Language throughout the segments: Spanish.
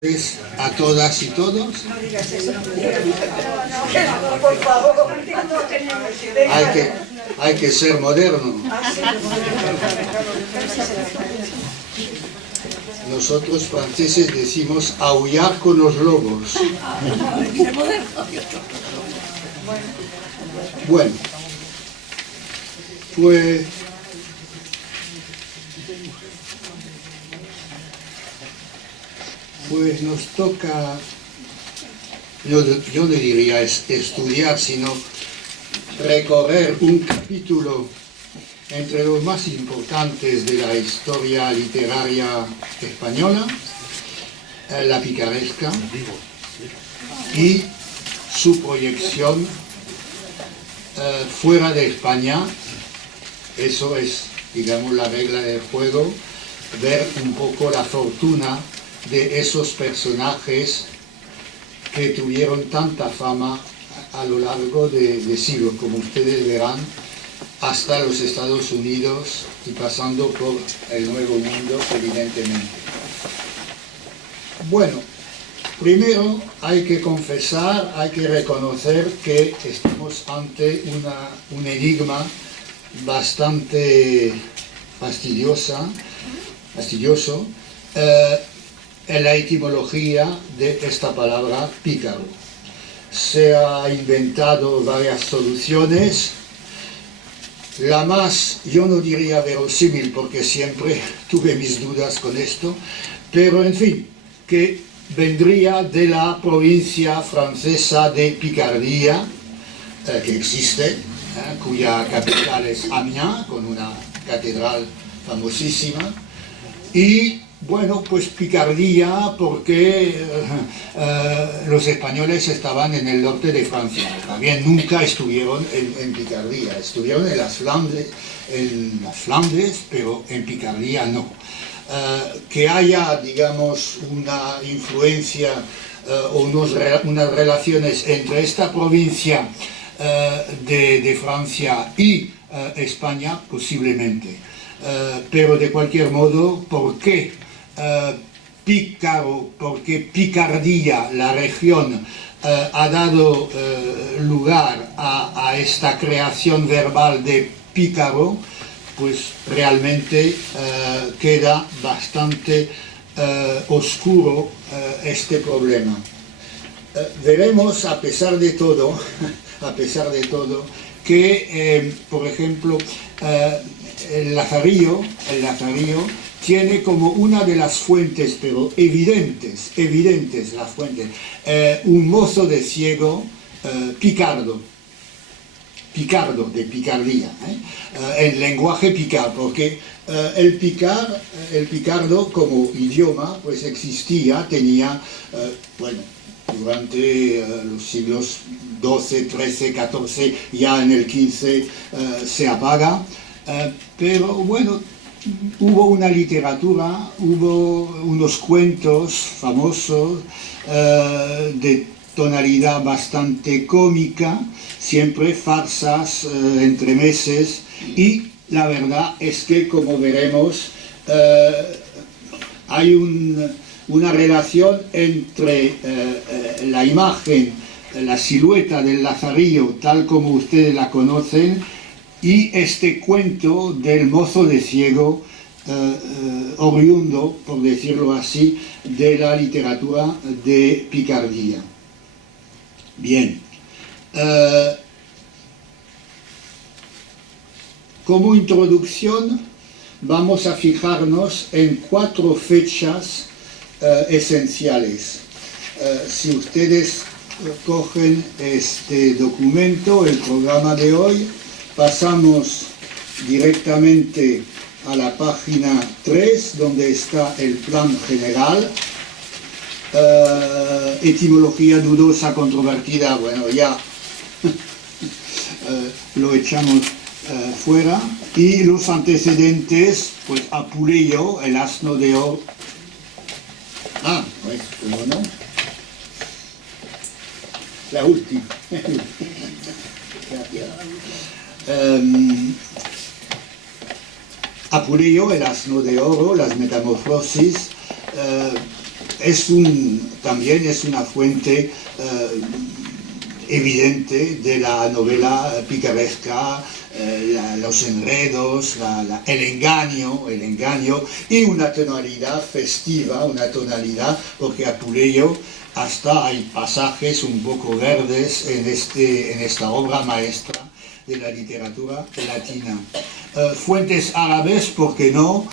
A todas y todos. Por favor. Hay que ser moderno. Nosotros franceses decimos aullar con los lobos. Bueno, pues nos toca, yo no diría estudiar, sino recorrer un capítulo entre los más importantes de la historia literaria española, la picaresca, y su proyección fuera de España. Eso es, digamos, la regla del juego, ver un poco la fortuna de esos personajes que tuvieron tanta fama a lo largo de siglos, como ustedes verán, hasta los Estados Unidos y pasando por el Nuevo Mundo, evidentemente. Bueno, primero hay que confesar, hay que reconocer que estamos ante un enigma bastante fastidioso, en la etimología de esta palabra pícaro. Se ha inventado varias soluciones. La más, yo no diría verosímil, porque siempre tuve mis dudas con esto, pero en fin, que vendría de la provincia francesa de Picardía, que existe, cuya capital es Amiens, con una catedral famosísima, y bueno, pues Picardía porque los españoles estaban en el norte de Francia. También nunca estuvieron en Picardía, estuvieron en las Flandes, pero en Picardía no. Que haya, digamos, una influencia o unas relaciones entre esta provincia de Francia y España, posiblemente. Pero de cualquier modo, ¿por qué pícaro? Porque Picardía, la región, ha dado lugar a esta creación verbal de pícaro, pues realmente queda bastante oscuro este problema. Veremos, a pesar de todo, que, por ejemplo, el Lazarillo tiene como una de las fuentes, pero evidentes la fuente, un mozo de ciego picardo de Picardía, en lenguaje picar, porque el picardo como idioma pues existía, tenía, bueno, durante los siglos XII, XIII, XIV, ya en el XV se apaga, pero bueno, hubo una literatura, hubo unos cuentos famosos de tonalidad bastante cómica, siempre farsas, entremeses, y la verdad es que, como veremos, hay una relación entre la imagen, la silueta del Lazarillo, tal como ustedes la conocen, y este cuento del mozo de ciego, oriundo, por decirlo así, de la literatura de Picardía. Bien. Como introducción, vamos a fijarnos en 4 fechas esenciales. Si ustedes cogen este documento, el programa de hoy, pasamos directamente a la página 3, donde está el plan general. Etimología dudosa, controvertida, bueno, ya lo echamos fuera. Y los antecedentes, pues Apuleyo, el asno de oro. Pues, ¿cómo no? La última. Apuleyo, el asno de oro, las metamorfosis, también es una fuente evidente de la novela picaresca, los enredos, el engaño y una tonalidad festiva, porque Apuleyo hasta hay pasajes un poco verdes en esta obra maestra de la literatura latina. Fuentes árabes, ¿por qué no?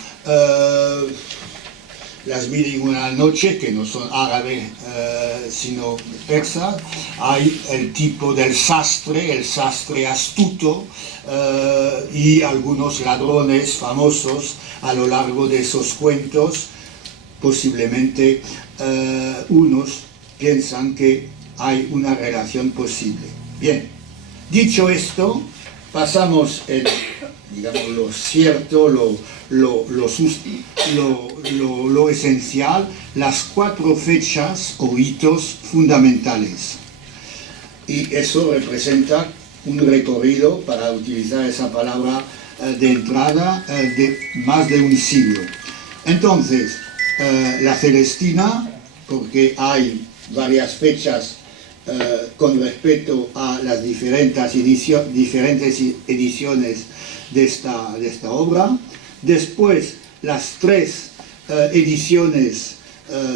Las Mil y una noches, que no son árabes sino persas. Hay el tipo del sastre, el sastre astuto, y algunos ladrones famosos a lo largo de esos cuentos. Posiblemente unos piensan que hay una relación posible. Bien, dicho esto, pasamos digamos, lo cierto, lo esencial, las 4 fechas o hitos fundamentales. Y eso representa un recorrido, para utilizar esa palabra de entrada, de más de un siglo. Entonces, la Celestina, porque hay varias fechas con respecto a las diferentes ediciones de esta obra. Después, las 3 ediciones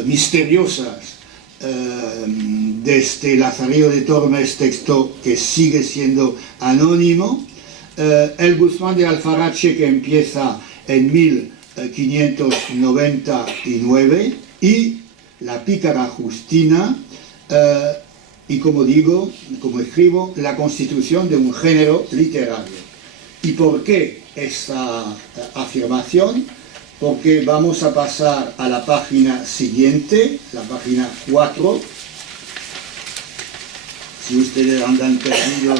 misteriosas de este Lazarillo de Tormes, texto que sigue siendo anónimo. El Guzmán de Alfarache, que empieza en 1599, y la Pícara Justina, y como escribo, la constitución de un género literario. ¿Y por qué esta afirmación? Porque vamos a pasar a la página siguiente, la página 4. Si ustedes andan perdidos,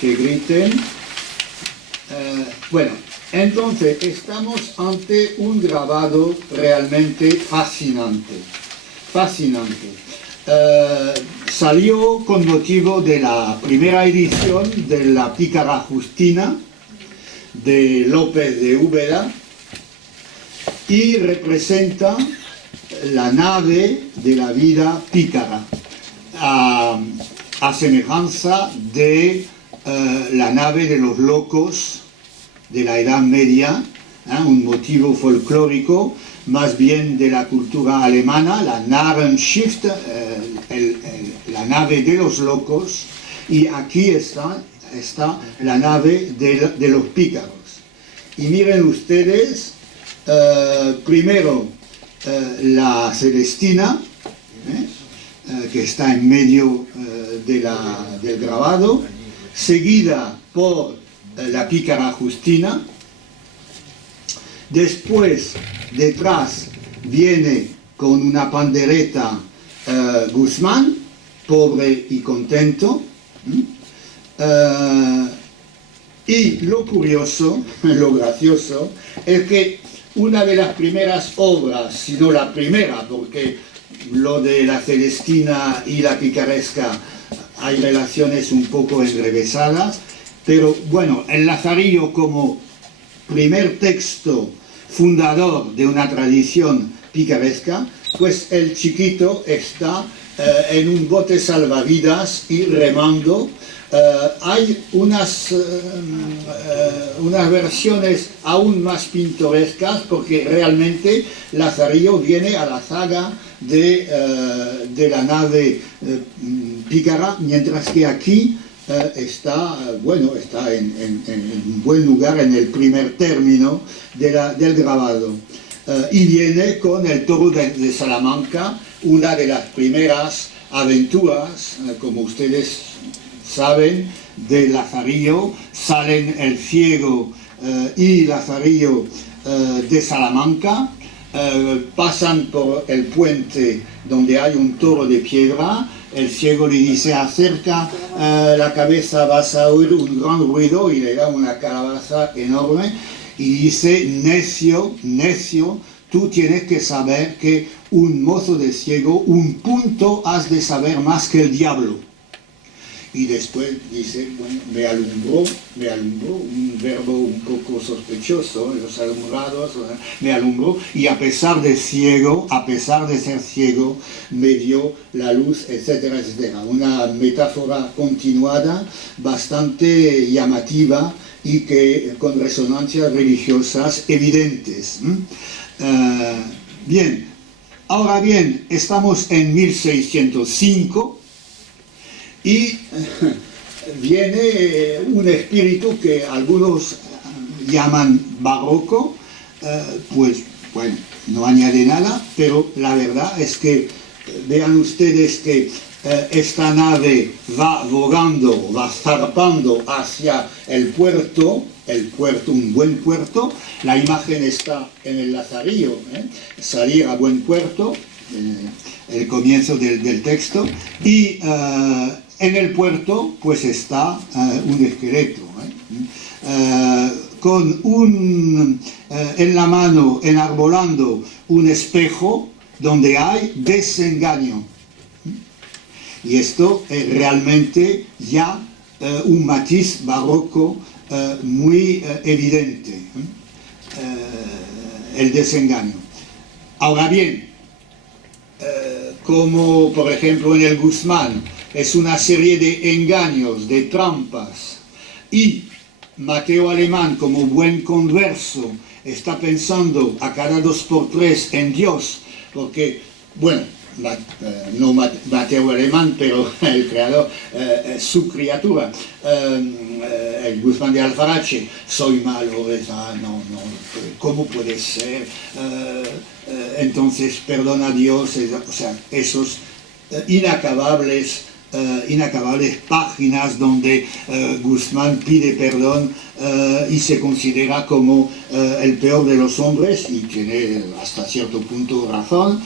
que griten. Bueno, entonces estamos ante un grabado realmente fascinante. Salió con motivo de la primera edición de la Pícara Justina de López de Úbeda, y representa la nave de la vida pícara, a semejanza de la nave de los locos de la Edad Media, un motivo folclórico más bien de la cultura alemana, la Narrenschiff, la nave de los locos, y aquí está la nave de los pícaros. Y miren ustedes, primero la Celestina, que está en medio del grabado, seguida por la Pícara Justina. Después, detrás, viene con una pandereta Guzmán, pobre y contento. Y lo curioso, lo gracioso, es que una de las primeras obras, si no la primera, porque lo de la Celestina y la picaresca hay relaciones un poco enrevesadas, pero bueno, el Lazarillo como primer texto fundador de una tradición picaresca, pues el chiquito está en un bote salvavidas y remando. Hay unas versiones aún más pintorescas, porque realmente Lazarillo viene a la zaga de la nave pícara, mientras que aquí está en un buen lugar en el primer término del grabado. Y viene con el toro de Salamanca, una de las primeras aventuras, como ustedes saben, de Lazarillo. Salen el ciego y Lazarillo de Salamanca, pasan por el puente donde hay un toro de piedra. El ciego le dice: acerca la cabeza, vas a oír un gran ruido, y le da una calabaza enorme y dice: necio, necio, tú tienes que saber que un mozo de ciego, un punto has de saber más que el diablo. y después dice, bueno, me alumbró, un verbo un poco sospechoso, los alumbrados, me alumbró, y a pesar de ser ciego, me dio la luz, etcétera, etcétera. Una metáfora continuada, bastante llamativa y que con resonancias religiosas evidentes. Bien, ahora bien, estamos en 1605 y viene un espíritu que algunos llaman barroco, pues bueno, no añade nada, pero la verdad es que vean ustedes que esta nave va vagando, va zarpando hacia el puerto, un buen puerto. La imagen está en el Lazarillo, salir a buen puerto, el comienzo del texto, y en el puerto pues está un esqueleto, con en la mano, enarbolando un espejo donde hay desengaño. Y esto es realmente ya un matiz barroco muy evidente, el desengaño. Ahora bien, como por ejemplo en el Guzmán, es una serie de engaños, de trampas, y Mateo Alemán, como buen converso, está pensando a cada 2 por 3 en Dios, porque, bueno, no Mateo Alemán, pero el creador, su criatura, el Guzmán de Alfarache, soy malo, no, ¿cómo puede ser? Entonces perdona a Dios, o sea, esos inacabables páginas donde Guzmán pide perdón y se considera como el peor de los hombres, y tiene hasta cierto punto razón.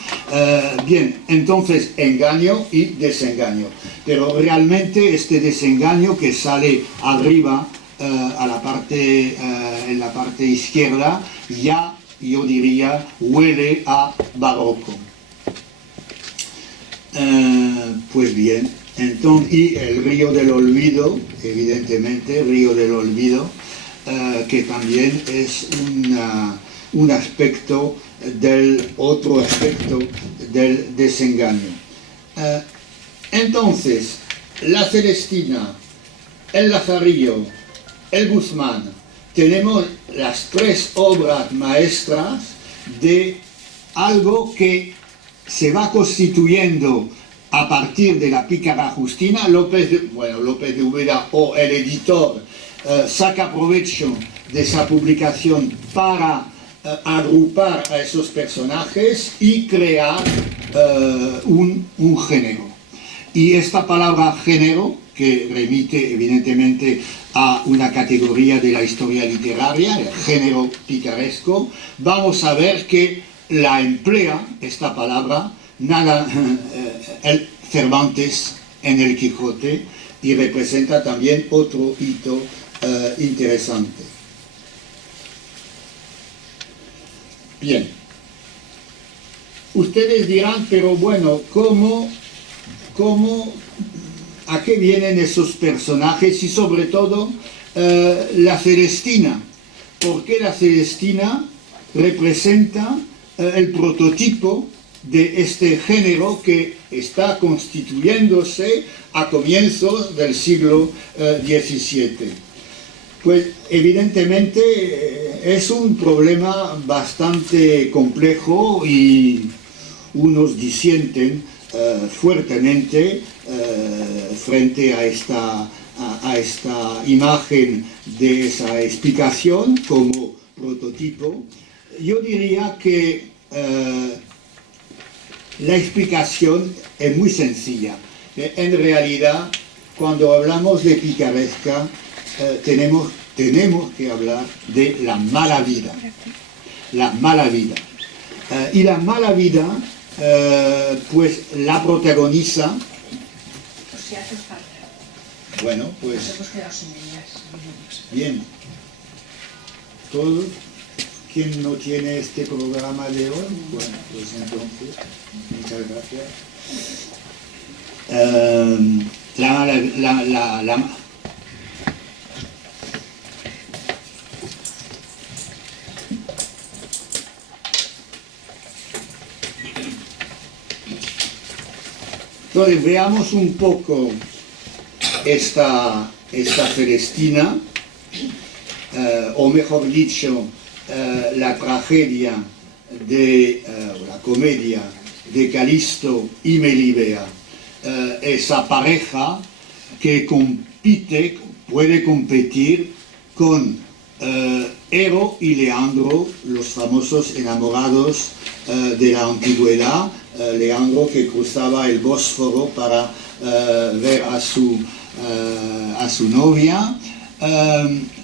Bien, entonces engaño y desengaño, pero realmente este desengaño que sale arriba en la parte izquierda, ya yo diría huele a barroco. Pues bien, entonces, y el río del olvido, evidentemente, río del olvido, que también es un aspecto otro aspecto del desengaño. Entonces, la Celestina, el Lazarillo, el Guzmán, tenemos las 3 obras maestras de algo que se va constituyendo a partir de la pícara Justina. López de Úbeda, o el editor, saca provecho de esa publicación para agrupar a esos personajes y crear un género. Y esta palabra género, que remite evidentemente a una categoría de la historia literaria, el género picaresco, vamos a ver que la emplea, esta palabra, el Cervantes en el Quijote, y representa también otro hito interesante. Bien, ustedes dirán, pero bueno, ¿a qué vienen esos personajes? Y sobre todo la Celestina. ¿Por qué la Celestina representa el prototipo de este género que está constituyéndose a comienzos del siglo XVII? Pues evidentemente es un problema bastante complejo, y unos disienten fuertemente frente a esta imagen de esa explicación como prototipo. Yo diría que la explicación es muy sencilla. En realidad, cuando hablamos de picaresca, tenemos que hablar de la mala vida. La mala vida. Y la mala vida, pues la protagoniza. Pues si hace falta. Bueno, pues. Nos hemos quedado sin ellas. Bien. Todo. ¿Quién no tiene este programa de hoy? Bueno, pues entonces, muchas gracias. Entonces veamos un poco esta Celestina, o mejor dicho, la tragedia la comedia de Calisto y Melibea, esa pareja que puede competir con Ero y Leandro, los famosos enamorados de la antigüedad. Leandro que cruzaba el Bósforo para ver a su novia,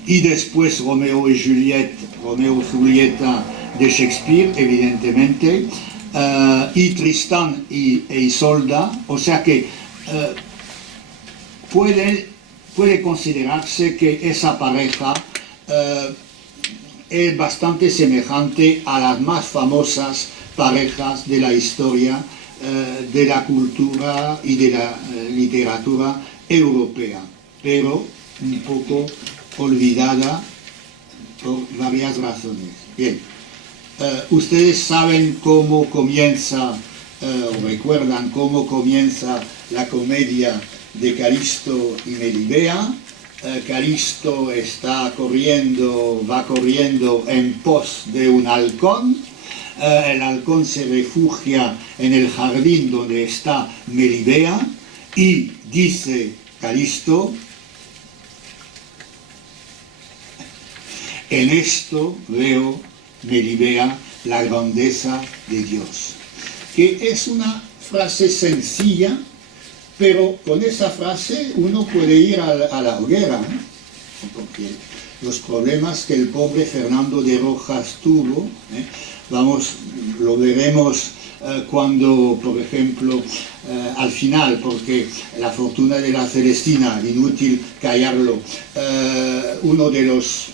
y después Romeo y Julieta de Shakespeare, evidentemente, y Tristán e Isolda, o sea que puede considerarse que esa pareja es bastante semejante a las más famosas parejas de la historia de la cultura y de la literatura europea, pero un poco olvidada por varias razones. Bien, ustedes saben cómo comienza, o recuerdan cómo comienza la comedia de Calisto y Melibea. Calisto va corriendo en pos de un halcón. El halcón se refugia en el jardín donde está Melibea y dice Calisto: en esto veo, Melibea, la grandeza de Dios. Que es una frase sencilla, pero con esa frase uno puede ir a la hoguera, ¿eh? Porque los problemas que el pobre Fernando de Rojas tuvo, lo veremos cuando, por ejemplo, al final, porque la fortuna de la Celestina, inútil callarlo, uno de los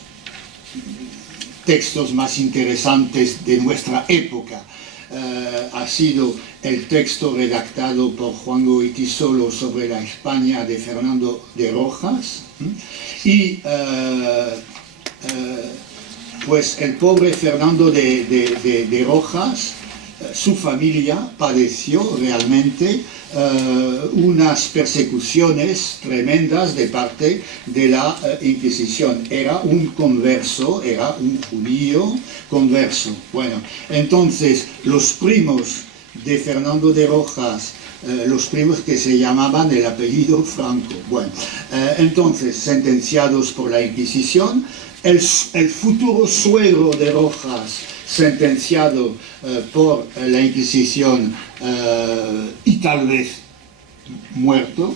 textos más interesantes de nuestra época ha sido el texto redactado por Juan Goytisolo sobre la España de Fernando de Rojas, y pues el pobre Fernando de Rojas, su familia padeció realmente unas persecuciones tremendas de parte de la Inquisición. Era un converso, era un judío converso. Bueno, entonces los primos de Fernando de Rojas, los primos que se llamaban el apellido Franco, bueno, entonces sentenciados por la Inquisición, el futuro suegro de Rojas, sentenciado por la Inquisición y tal vez muerto,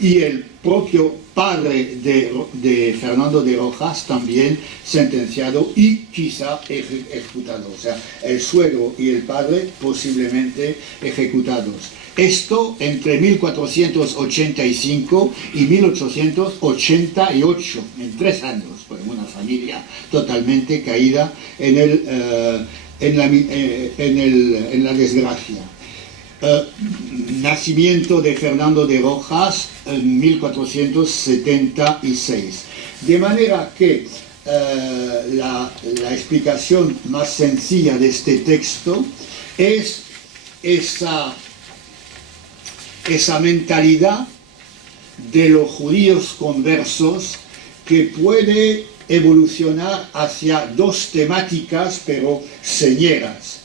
y el propio padre de Fernando de Rojas también sentenciado y quizá ejecutado, o sea, el suegro y el padre posiblemente ejecutados. Esto entre 1485 y 1888, en 3 años, pues una familia totalmente caída en la desgracia. Nacimiento de Fernando de Rojas en 1476. De manera que la explicación más sencilla de este texto es esa mentalidad de los judíos conversos que puede evolucionar hacia 2 temáticas, pero señeras.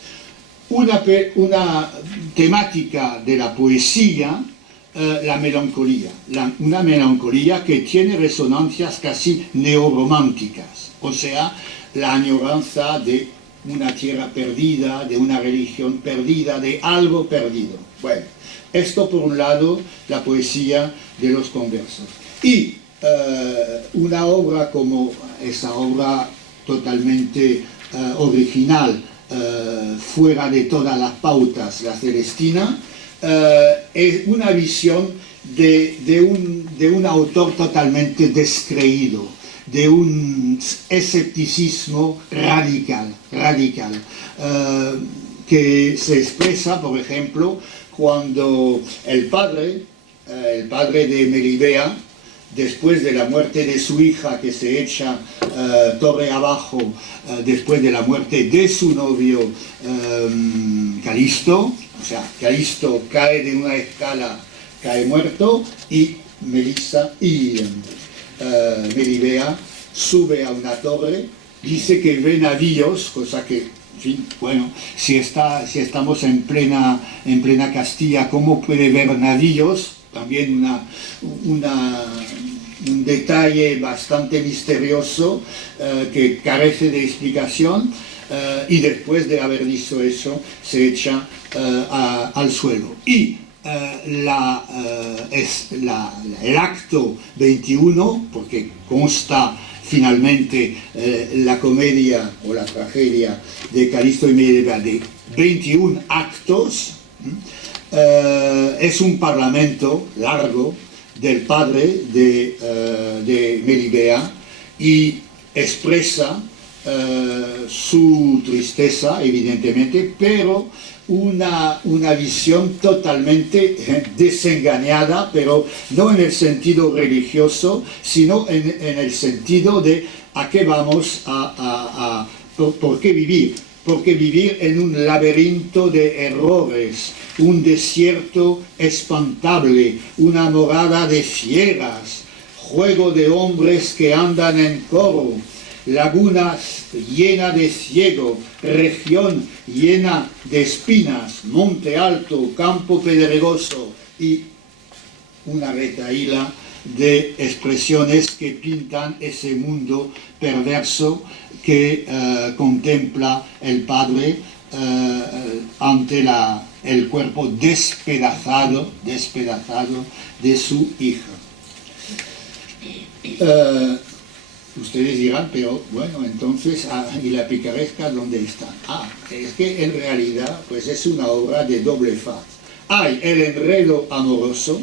Una temática de la poesía, la melancolía, una melancolía que tiene resonancias casi neorománticas, o sea, la añoranza de una tierra perdida, de una religión perdida, de algo perdido. Bueno, esto por un lado, la poesía de los conversos. Y una obra como esa obra totalmente original, fuera de todas las pautas, la Celestina, es una visión de un autor totalmente descreído, de un escepticismo radical, que se expresa, por ejemplo, cuando el padre el padre de Melibea, después de la muerte de su hija, que se echa torre abajo, después de la muerte de su novio Calisto, o sea, Calisto cae de una escala, cae muerto, y Melibea sube a una torre, dice que ve navíos, cosa que, en fin, bueno, si estamos en plena Castilla, ¿cómo puede ver navíos? También un detalle bastante misterioso que carece de explicación, y después de haber dicho eso se echa al suelo. Y el acto 21, porque consta finalmente la comedia o la tragedia de Calisto y Melibea de 21 actos, es un parlamento largo del padre de Melibea, y expresa su tristeza, evidentemente, pero una visión totalmente desengañada, pero no en el sentido religioso, sino en el sentido de a qué vamos por qué vivir. Porque vivir en un laberinto de errores, un desierto espantable, una morada de fieras, juego de hombres que andan en coro, lagunas llena de ciego, región llena de espinas, monte alto, campo pedregoso, y una retahíla de expresiones que pintan ese mundo perverso que contempla el padre ante el cuerpo despedazado de su hija. Ustedes dirán, pero bueno, entonces, ¿y la picaresca dónde está? Es que en realidad pues es una obra de doble faz. Hay el enredo amoroso,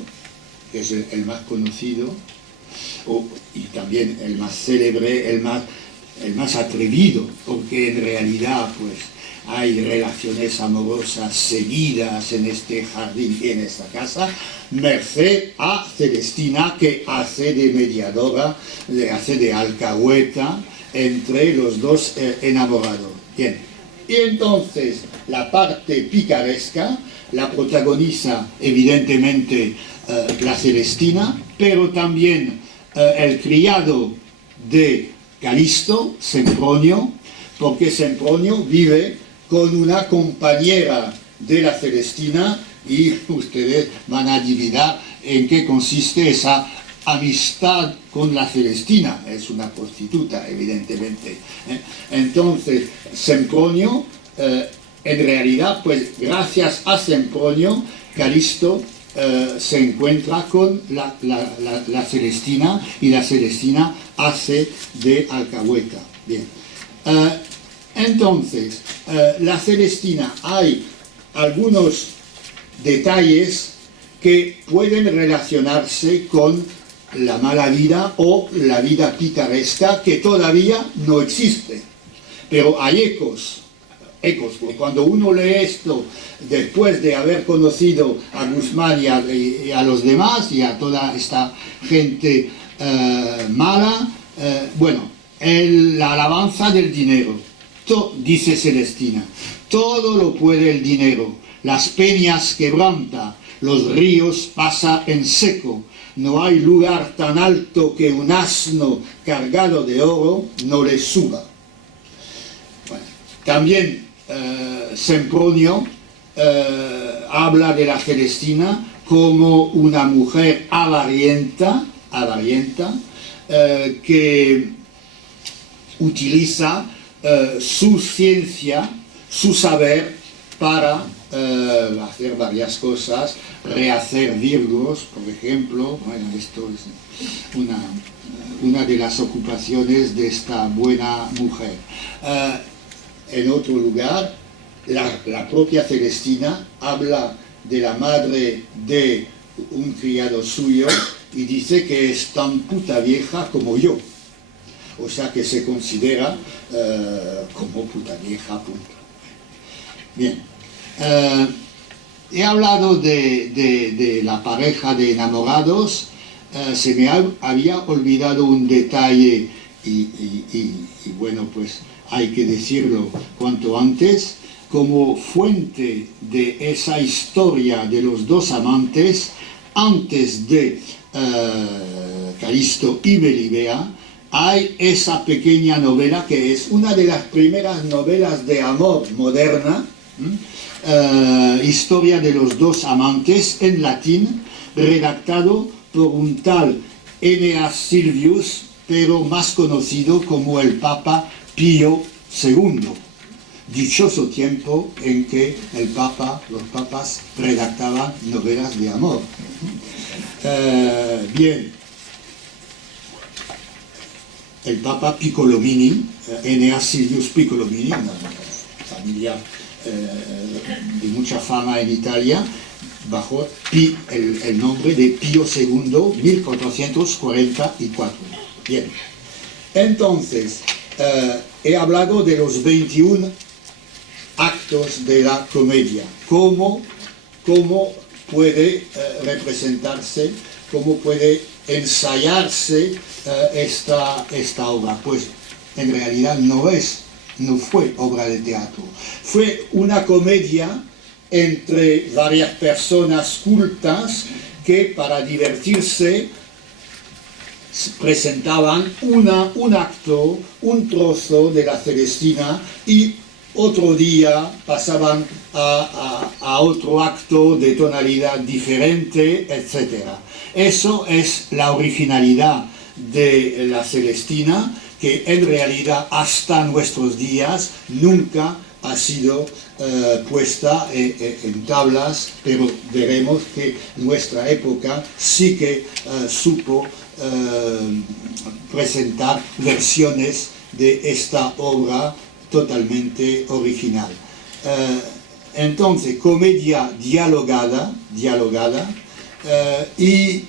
que es el más conocido, y también el más célebre, el más atrevido, porque en realidad pues hay relaciones amorosas seguidas en este jardín y en esta casa, merced a Celestina, que hace de mediadora, hace de alcahueta entre los dos enamorados. Bien, y entonces la parte picaresca la protagoniza evidentemente la Celestina, pero también el criado de Calisto, Sempronio, porque Sempronio vive con una compañera de la Celestina, y ustedes van a adivinar en qué consiste esa amistad con la Celestina. Es una prostituta, evidentemente. Entonces, Sempronio, en realidad, pues gracias a Sempronio, Calisto se encuentra con la Celestina, y la Celestina hace de alcahueta. Bien. Entonces, la Celestina, hay algunos detalles que pueden relacionarse con la mala vida o la vida picaresca, que todavía no existe. Pero hay ecos. Cuando uno lee esto después de haber conocido a Guzmán y a los demás y a toda esta gente mala, la alabanza del dinero, dice Celestina, todo lo puede el dinero, las peñas quebranta, los ríos pasa en seco, no hay lugar tan alto que un asno cargado de oro no le suba. Bueno, también Sempronio habla de la Celestina como una mujer avarienta, que utiliza su ciencia, su saber para hacer varias cosas, rehacer virgos, por ejemplo. Bueno, esto es una de las ocupaciones de esta buena mujer. En otro lugar, la propia Celestina habla de la madre de un criado suyo y dice que es tan puta vieja como yo. O sea que se considera como puta vieja, punto. Bien. He hablado de la pareja de enamorados, se me había olvidado un detalle y bueno, pues hay que decirlo cuanto antes. Como fuente de esa historia de los dos amantes, antes de Calisto y Melibea, hay esa pequeña novela que es una de las primeras novelas de amor moderna, Historia de los dos amantes, en latín, redactado por un tal Eneas Silvius, pero más conocido como el Papa Pío II. Dichoso tiempo en que los papas redactaban novelas de amor. Bien, el Papa Piccolomini, Eneas Silvius Piccolomini, una familia de mucha fama en Italia, bajo el nombre de Pío II, 1444. Bien, entonces, he hablado de los 21 actos de la comedia, cómo puede representarse, cómo puede ensayarse esta obra. Pues en realidad no fue obra de teatro, fue una comedia entre varias personas cultas que para divertirse presentaban un acto, un trozo de la Celestina y otro día pasaban a otro acto de tonalidad diferente, etc. Eso es la originalidad de la Celestina, que en realidad hasta nuestros días nunca ha sido puesta en tablas, pero veremos que nuestra época sí que supo presentar versiones de esta obra totalmente original. Entonces, comedia dialogada y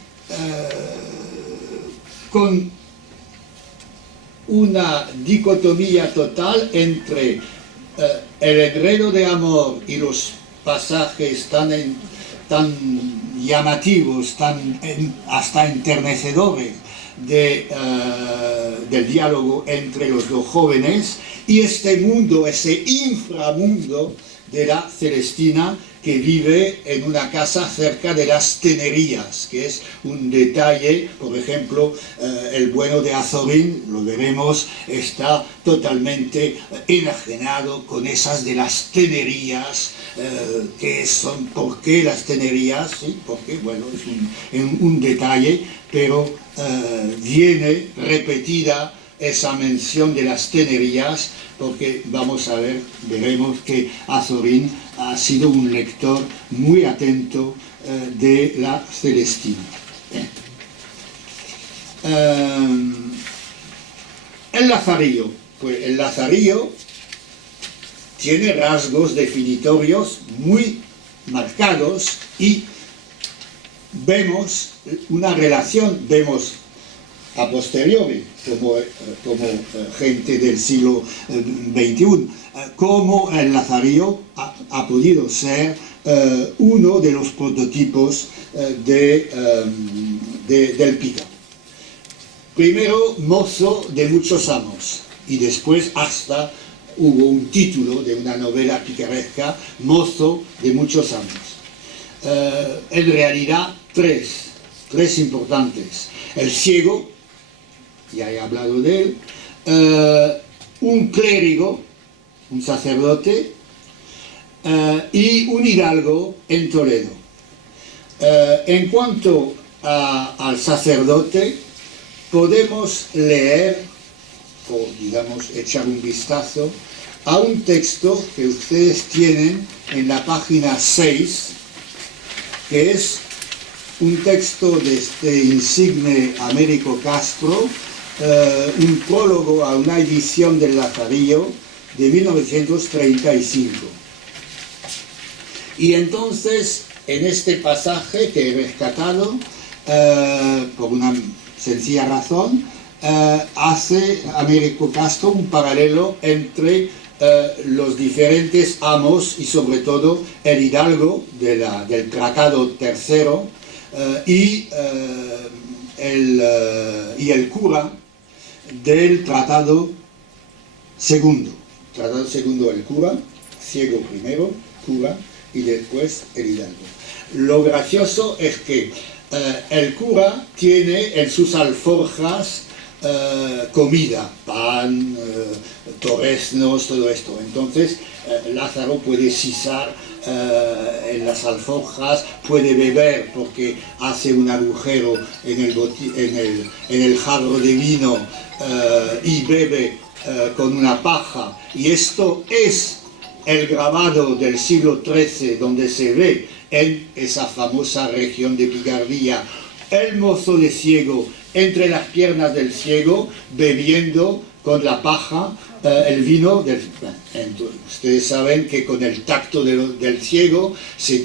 con una dicotomía total entre el enredo de amor y los pasajes tan llamativos, hasta enternecedores del diálogo entre los dos jóvenes, y este mundo, ese inframundo de la Celestina, que vive en una casa cerca de las Tenerías, que es un detalle. Por ejemplo, el bueno de Azorín, lo veremos, está totalmente enajenado con esas de las Tenerías, que son, ¿por qué las Tenerías? Sí, porque, bueno, es un detalle, pero viene repetida esa mención de las Tenerías, porque veremos que Azorín ha sido un lector muy atento de la Celestina. El Lazarillo. Pues el Lazarillo tiene rasgos definitorios muy marcados y vemos una relación, vemos a posteriori, como gente del siglo XXI, cómo el Lazarillo ha podido ser uno de los prototipos del Pícaro. Primero, mozo de muchos amos, y después hasta hubo un título de una novela picaresca, Mozo de muchos amos. En realidad, tres importantes. El ciego, ya he hablado de él, un clérigo, un sacerdote, y un hidalgo en Toledo. En cuanto al sacerdote, podemos leer, o digamos echar un vistazo, a un texto que ustedes tienen en la página 6, que es un texto de este insigne Américo Castro, un prólogo a una edición del Lazarillo de 1935. Y entonces, en este pasaje que he rescatado, por una sencilla razón, hace Américo Castro un paralelo entre los diferentes amos y sobre todo el hidalgo del tratado tercero y el cura del tratado segundo. Tratado segundo el cura, ciego primero, cura y después el hidalgo. Lo gracioso es que el cura tiene en sus alforjas comida, pan, torreznos, todo esto. Entonces Lázaro puede sisar en las alforjas, puede beber porque hace un agujero en el jarro de vino y bebe con una paja. Y esto es el grabado del siglo XIII donde se ve en esa famosa región de Picardía el mozo de ciego entre las piernas del ciego bebiendo con la paja el vino ustedes saben que con el tacto del ciego se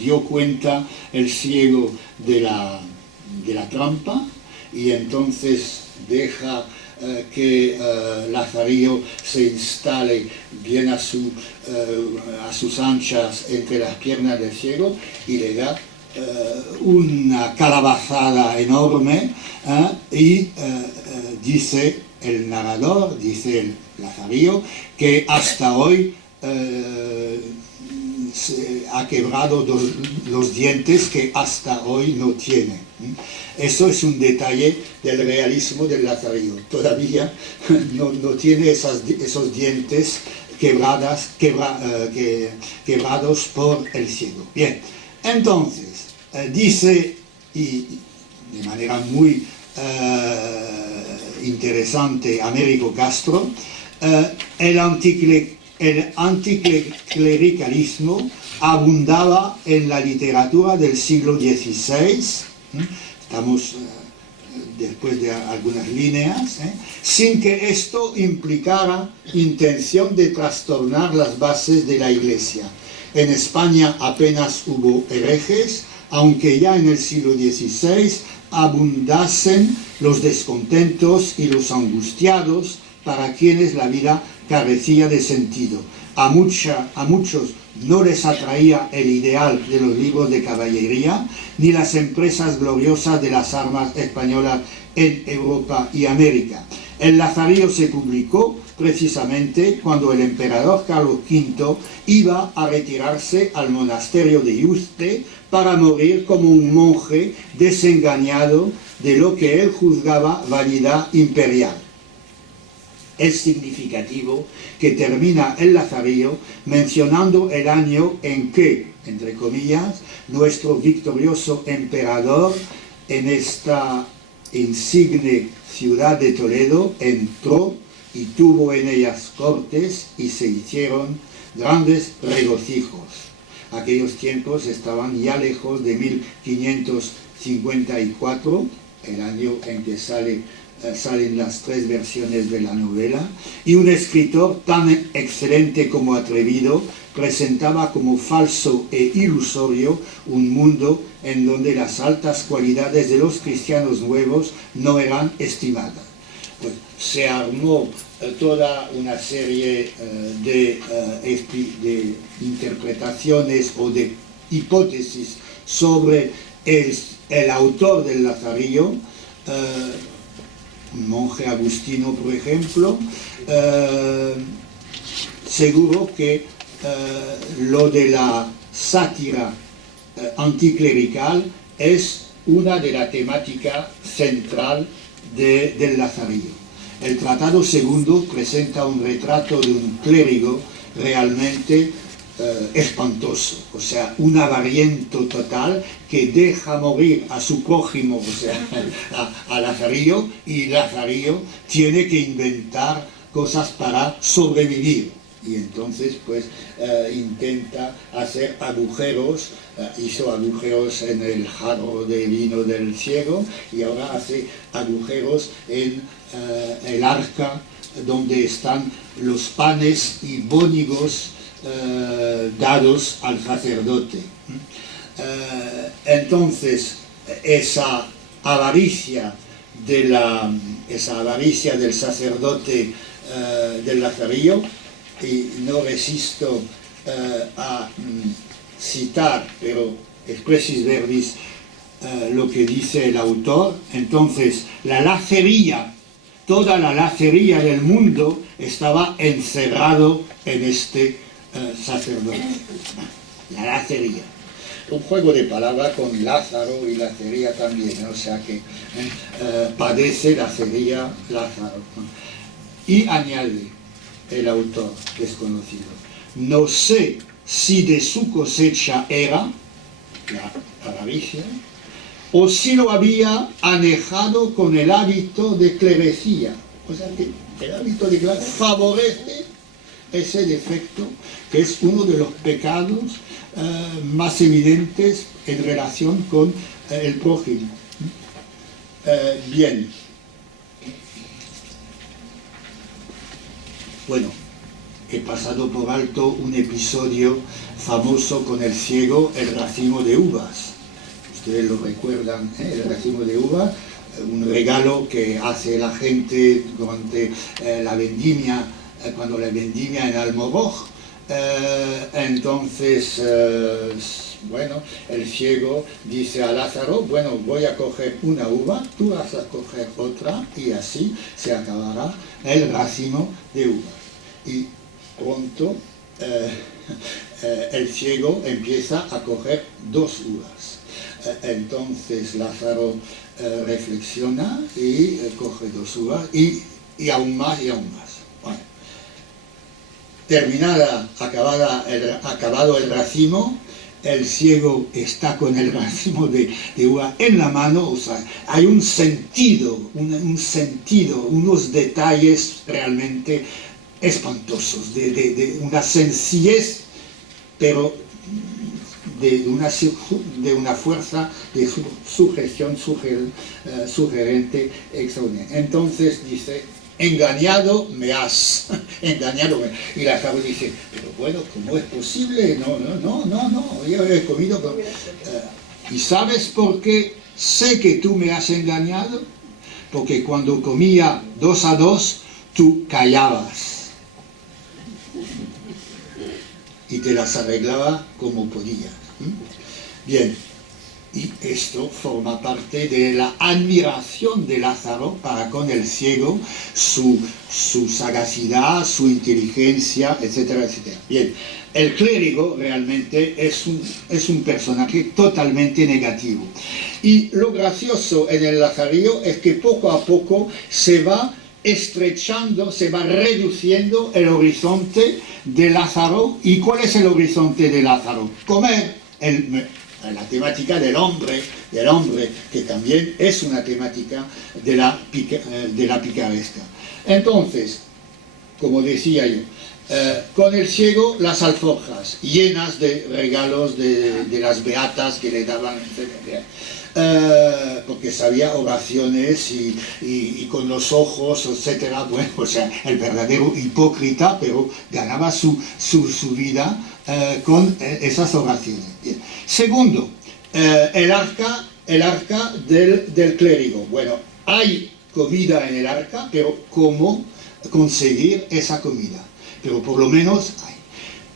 dio cuenta el ciego de la trampa y entonces deja que Lazarillo se instale bien a sus anchas entre las piernas del ciego y le da una calabazada enorme y dice el narrador, dice el Lazarillo, que hasta hoy ha quebrado los dientes que hasta hoy no tiene. Eso es un detalle del realismo del Lazarillo. Todavía no tiene esos dientes quebrados por el ciego. Bien, entonces, dice, y de manera muy interesante Américo Castro, el anticlericalismo abundaba en la literatura del siglo XVI, estamos después de algunas líneas, sin que esto implicara intención de trastornar las bases de la Iglesia. En España apenas hubo herejes, aunque ya en el siglo XVI abundasen los descontentos y los angustiados para quienes la vida carecía de sentido. A muchos no les atraía el ideal de los libros de caballería, ni las empresas gloriosas de las armas españolas en Europa y América. El Lazarillo se publicó precisamente cuando el emperador Carlos V iba a retirarse al monasterio de Yuste para morir como un monje desengañado de lo que él juzgaba vanidad imperial. Es significativo que termina el Lazarillo mencionando el año en que, entre comillas, nuestro victorioso emperador en esta insigne ciudad de Toledo entró y tuvo en ellas cortes y se hicieron grandes regocijos. Aquellos tiempos estaban ya lejos de 1554, el año en que salen las tres versiones de la novela, y un escritor tan excelente como atrevido presentaba como falso e ilusorio un mundo en donde las altas cualidades de los cristianos nuevos no eran estimadas. Pues se armó toda una serie de interpretaciones o de hipótesis sobre el autor del Lazarillo, un monje agustino, por ejemplo. Seguro que lo de la sátira anticlerical es una de la temática central del Lazarillo. El tratado segundo presenta un retrato de un clérigo realmente espantoso, o sea, un avariento total que deja morir a su prójimo, o sea, a Lazarillo, y Lazarillo tiene que inventar cosas para sobrevivir. Y entonces pues intenta hacer agujeros, hizo agujeros en el jarro de vino del ciego y ahora hace agujeros en el arca donde están los panes y bónigos dados al sacerdote. Entonces esa avaricia del sacerdote del Lazarillo y no resisto a citar, pero expressis verbis, lo que dice el autor. Entonces, la lacería, toda la lacería del mundo estaba encerrado en este sacerdote. La lacería. Un juego de palabras con Lázaro y lacería también, o sea que padece lacería Lázaro. Y añade el autor desconocido: no sé si de su cosecha era la avaricia, o si lo había anejado con el hábito de clerecía. O sea que el hábito de clerecía favorece ese defecto, que es uno de los pecados más evidentes en relación con el prójimo. Bien. Bueno, he pasado por alto un episodio famoso con el ciego, el racimo de uvas. Ustedes lo recuerdan, el racimo de uvas, un regalo que hace la gente durante la vendimia, cuando la vendimia en Almoroj. Entonces, bueno, el ciego dice a Lázaro: bueno, voy a coger una uva, tú vas a coger otra, y así se acabará el racimo de uvas. Y pronto el ciego empieza a coger 2 uvas. Entonces Lázaro reflexiona y coge 2 uvas y aún más y aún más. Bueno, acabado el racimo, el ciego está con el racimo de uva en la mano. O sea, hay un sentido, unos detalles realmente espantosos, de una sencillez, pero de una fuerza de sujeción sugerente extraordinaria. Entonces dice: engañado me has, engañado me. Y Lázaro dice: pero bueno, ¿cómo es posible? No, yo he comido con... ¿Y sabes por qué sé que tú me has engañado? Porque cuando comía 2 a 2, tú callabas y te las arreglaba como podías. Bien, y esto forma parte de la admiración de Lázaro para con el ciego, su sagacidad, su inteligencia, etcétera, etcétera. Bien, el clérigo realmente es un personaje totalmente negativo. Y lo gracioso en el Lazarillo es que poco a poco se va estrechando, se va reduciendo el horizonte de Lázaro. ¿Y cuál es el horizonte de Lázaro? Comer, la temática del hombre, que también es una temática de la picaresca. Entonces, como decía yo, con el ciego las alforjas llenas de regalos de las beatas que le daban, etc. Porque sabía oraciones y con los ojos, etcétera. Bueno, o sea, el verdadero hipócrita, pero ganaba su vida con esas oraciones. Bien. Segundo, el arca del clérigo. Bueno, hay comida en el arca, pero ¿cómo conseguir esa comida? Pero por lo menos hay.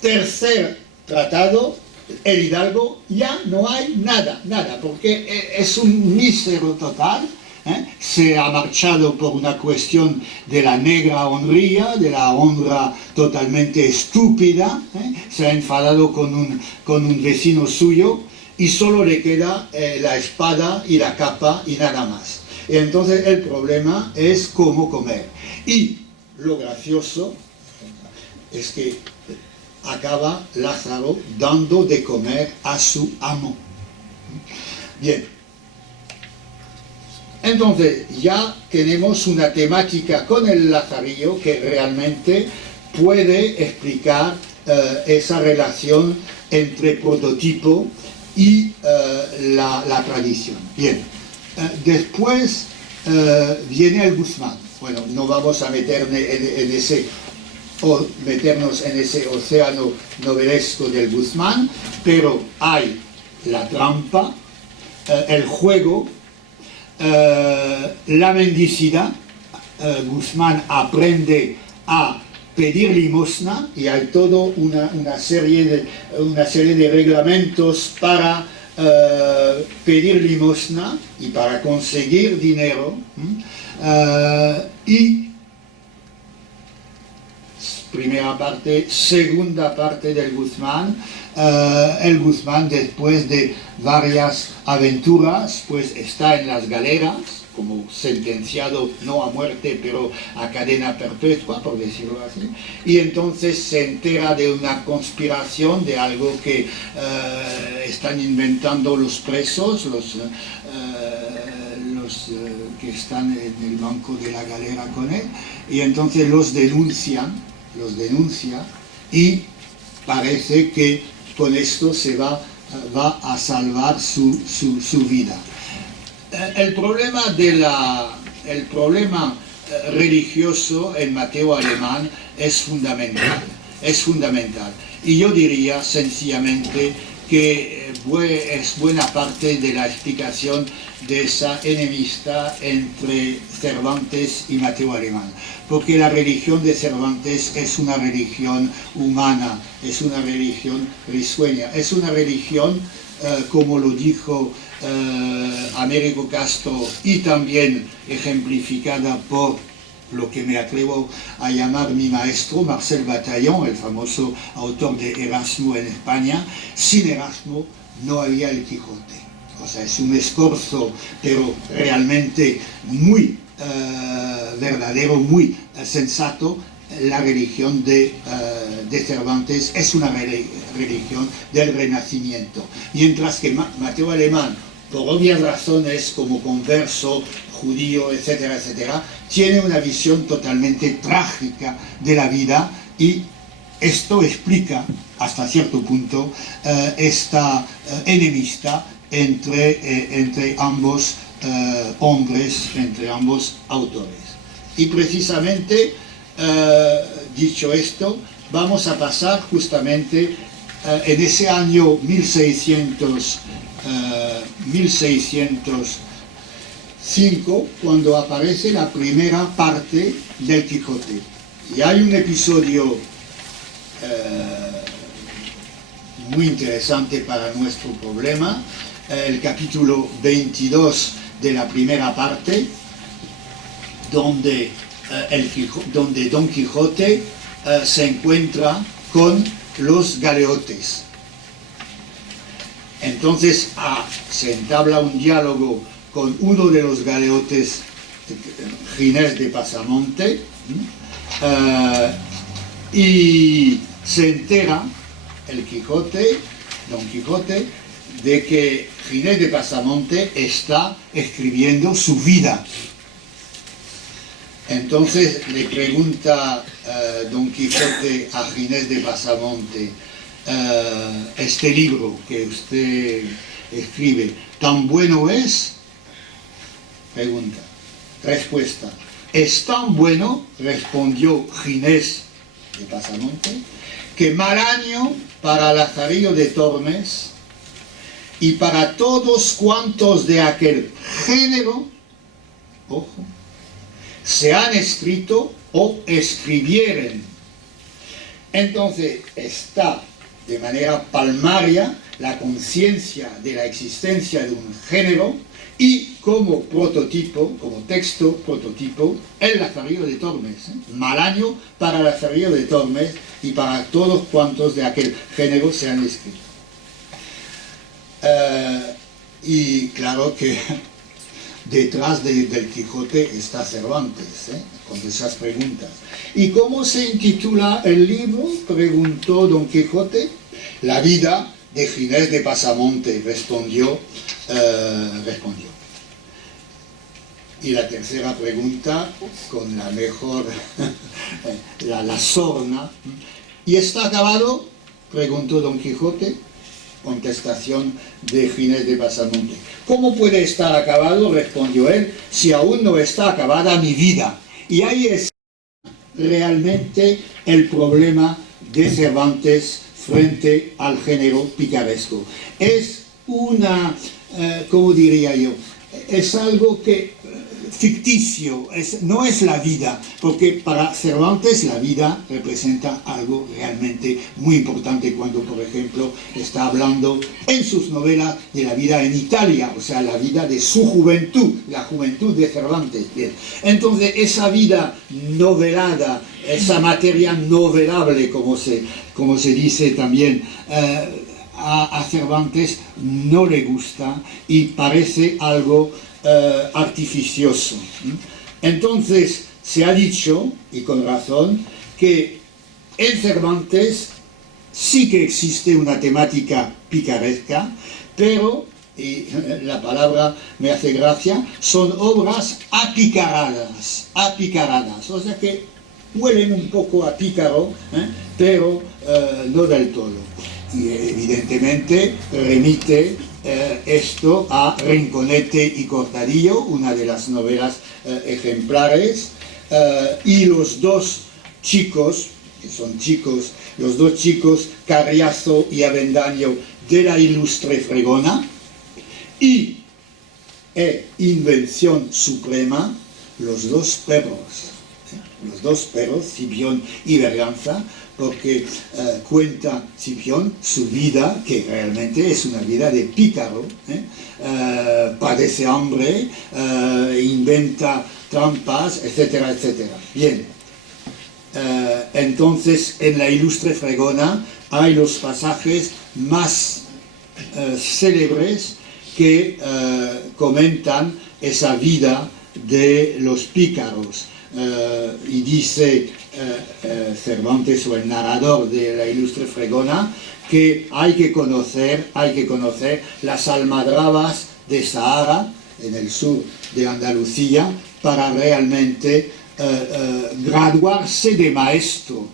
Tercer tratado, el hidalgo, ya no hay nada, porque es un mísero total. Se ha marchado por una cuestión de la negra honría, de la honra totalmente estúpida. Se ha enfadado con un vecino suyo y solo le queda la espada y la capa y nada más. Y entonces el problema es cómo comer. Y lo gracioso es que acaba Lázaro dando de comer a su amo. Bien, entonces ya tenemos una temática con el Lazarillo que realmente puede explicar esa relación entre prototipo y la tradición. Bien, después viene el Guzmán. Bueno, no vamos a meternos en ese océano novelesco del Guzmán, pero hay la trampa, el juego, la mendicidad. Guzmán aprende a pedir limosna, y hay toda una serie de reglamentos para pedir limosna y para conseguir dinero. Y primera parte, segunda parte del Guzmán. El Guzmán, después de varias aventuras, pues está en las galeras, como sentenciado no a muerte, pero a cadena perpetua, por decirlo así, y entonces se entera de una conspiración, de algo que están inventando los presos, los que están en el banco de la galera con él, y entonces los denuncia, y parece que con esto se va a salvar su vida. El problema religioso en Mateo Alemán es fundamental, y yo diría sencillamente que es buena parte de la explicación de esa enemistad entre Cervantes y Mateo Alemán, porque la religión de Cervantes es una religión humana, es una religión risueña, es una religión, como lo dijo Américo Castro, y también ejemplificada por lo que me atrevo a llamar mi maestro, Marcel Bataillon, el famoso autor de Erasmo en España. Sin Erasmo no había el Quijote. O sea, es un escorzo, pero realmente muy verdadero, muy sensato. La religión de Cervantes es una religión del Renacimiento, mientras que Mateo Alemán, por obvias razones, como converso, judío, etcétera, etcétera, tiene una visión totalmente trágica de la vida, y esto explica hasta cierto punto esta enemistad entre ambos hombres, entre ambos autores. Y precisamente, dicho esto, vamos a pasar justamente en ese año 1605, cuando aparece la primera parte del Quijote. Y hay un episodio muy interesante para nuestro problema, el capítulo 22 de la primera parte, donde Don Quijote se encuentra con los galeotes. Entonces se entabla un diálogo con uno de los galeotes, Ginés de Pasamonte, y se entera Don Quijote, de que Ginés de Pasamonte está escribiendo su vida. Entonces le pregunta Don Quijote a Ginés de Pasamonte: este libro que usted escribe, ¿tan bueno es? Pregunta. Respuesta: es tan bueno, respondió Ginés de Pasamonte, que mal año para Lazarillo de Tormes y para todos cuantos de aquel género, ojo, se han escrito o escribieren. Entonces está de manera palmaria la conciencia de la existencia de un género, y como prototipo, como texto prototipo, el Lazarillo de Tormes. Mal año para Lazarillo de Tormes y para todos cuantos de aquel género se han escrito. Y claro que detrás del Quijote está Cervantes, con esas preguntas. ¿Y cómo se intitula el libro?, preguntó Don Quijote. La vida de Ginés de Pasamonte, respondió. Y la tercera pregunta, con la mejor, la sorna. ¿Y está acabado?, preguntó Don Quijote. Contestación de Ginés de Pasamonte. ¿Cómo puede estar acabado?, respondió él, si aún no está acabada mi vida. Y ahí es realmente el problema de Cervantes frente al género picaresco. Es una, ¿cómo diría yo? Es algo que ficticio, no es la vida, porque para Cervantes la vida representa algo realmente muy importante cuando, por ejemplo, está hablando en sus novelas de la vida en Italia, o sea, la vida de su juventud, la juventud de Cervantes. Bien. Entonces, esa vida novelada, esa materia novelable, como se dice también, a Cervantes no le gusta y parece algo artificioso. Entonces se ha dicho, y con razón, que en Cervantes sí que existe una temática picaresca, pero, y la palabra me hace gracia, son obras apicaradas, o sea que huelen un poco a pícaro, pero no del todo. Y evidentemente remite esto a Rinconete y Cortadillo, una de las novelas ejemplares, y los dos chicos, que son chicos, los dos chicos, Carriazo y Avendaño, de la Ilustre Fregona, y Invención Suprema, los dos perros, Cipión y Berganza, porque cuenta Cipión su vida, que realmente es una vida de pícaro, padece hambre, inventa trampas, etcétera, etcétera. Bien, entonces en la Ilustre Fregona hay los pasajes más célebres que comentan esa vida de los pícaros. Y dice Cervantes, o el narrador de la Ilustre Fregona, que hay que conocer las almadrabas de Sahara, en el sur de Andalucía, para realmente graduarse de maestro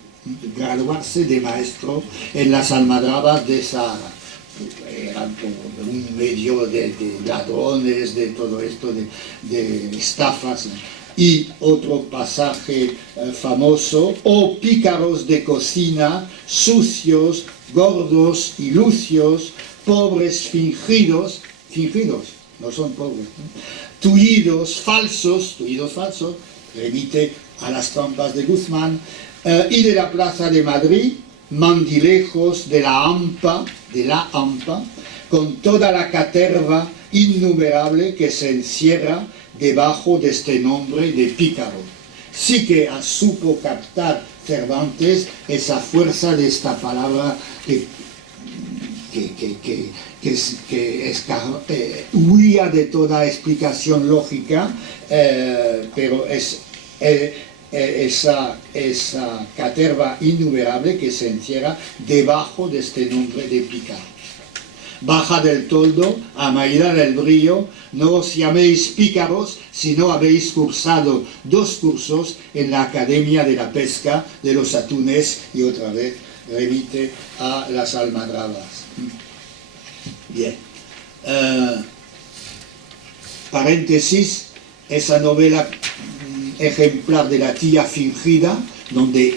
en las almadrabas de Sahara. Eran por un medio de ladrones, de todo esto, de estafas. Y otro pasaje famoso: o pícaros de cocina, sucios, gordos y lucios, pobres fingidos, no son pobres, tullidos falsos, remite a las trampas de Guzmán, y de la Plaza de Madrid, mandilejos de la hampa, con toda la caterva innumerable que se encierra debajo de este nombre de pícaro. Sí que supo captar Cervantes esa fuerza de esta palabra que huía de toda explicación lógica, pero es esa caterva innumerable que se encierra debajo de este nombre de pícaro. Baja del toldo, amainar el brillo, no os llaméis pícaros si no habéis cursado 2 cursos en la Academia de la Pesca de los Atunes, y otra vez remite a las almadrabas. Bien. Paréntesis, esa novela ejemplar de la tía fingida, donde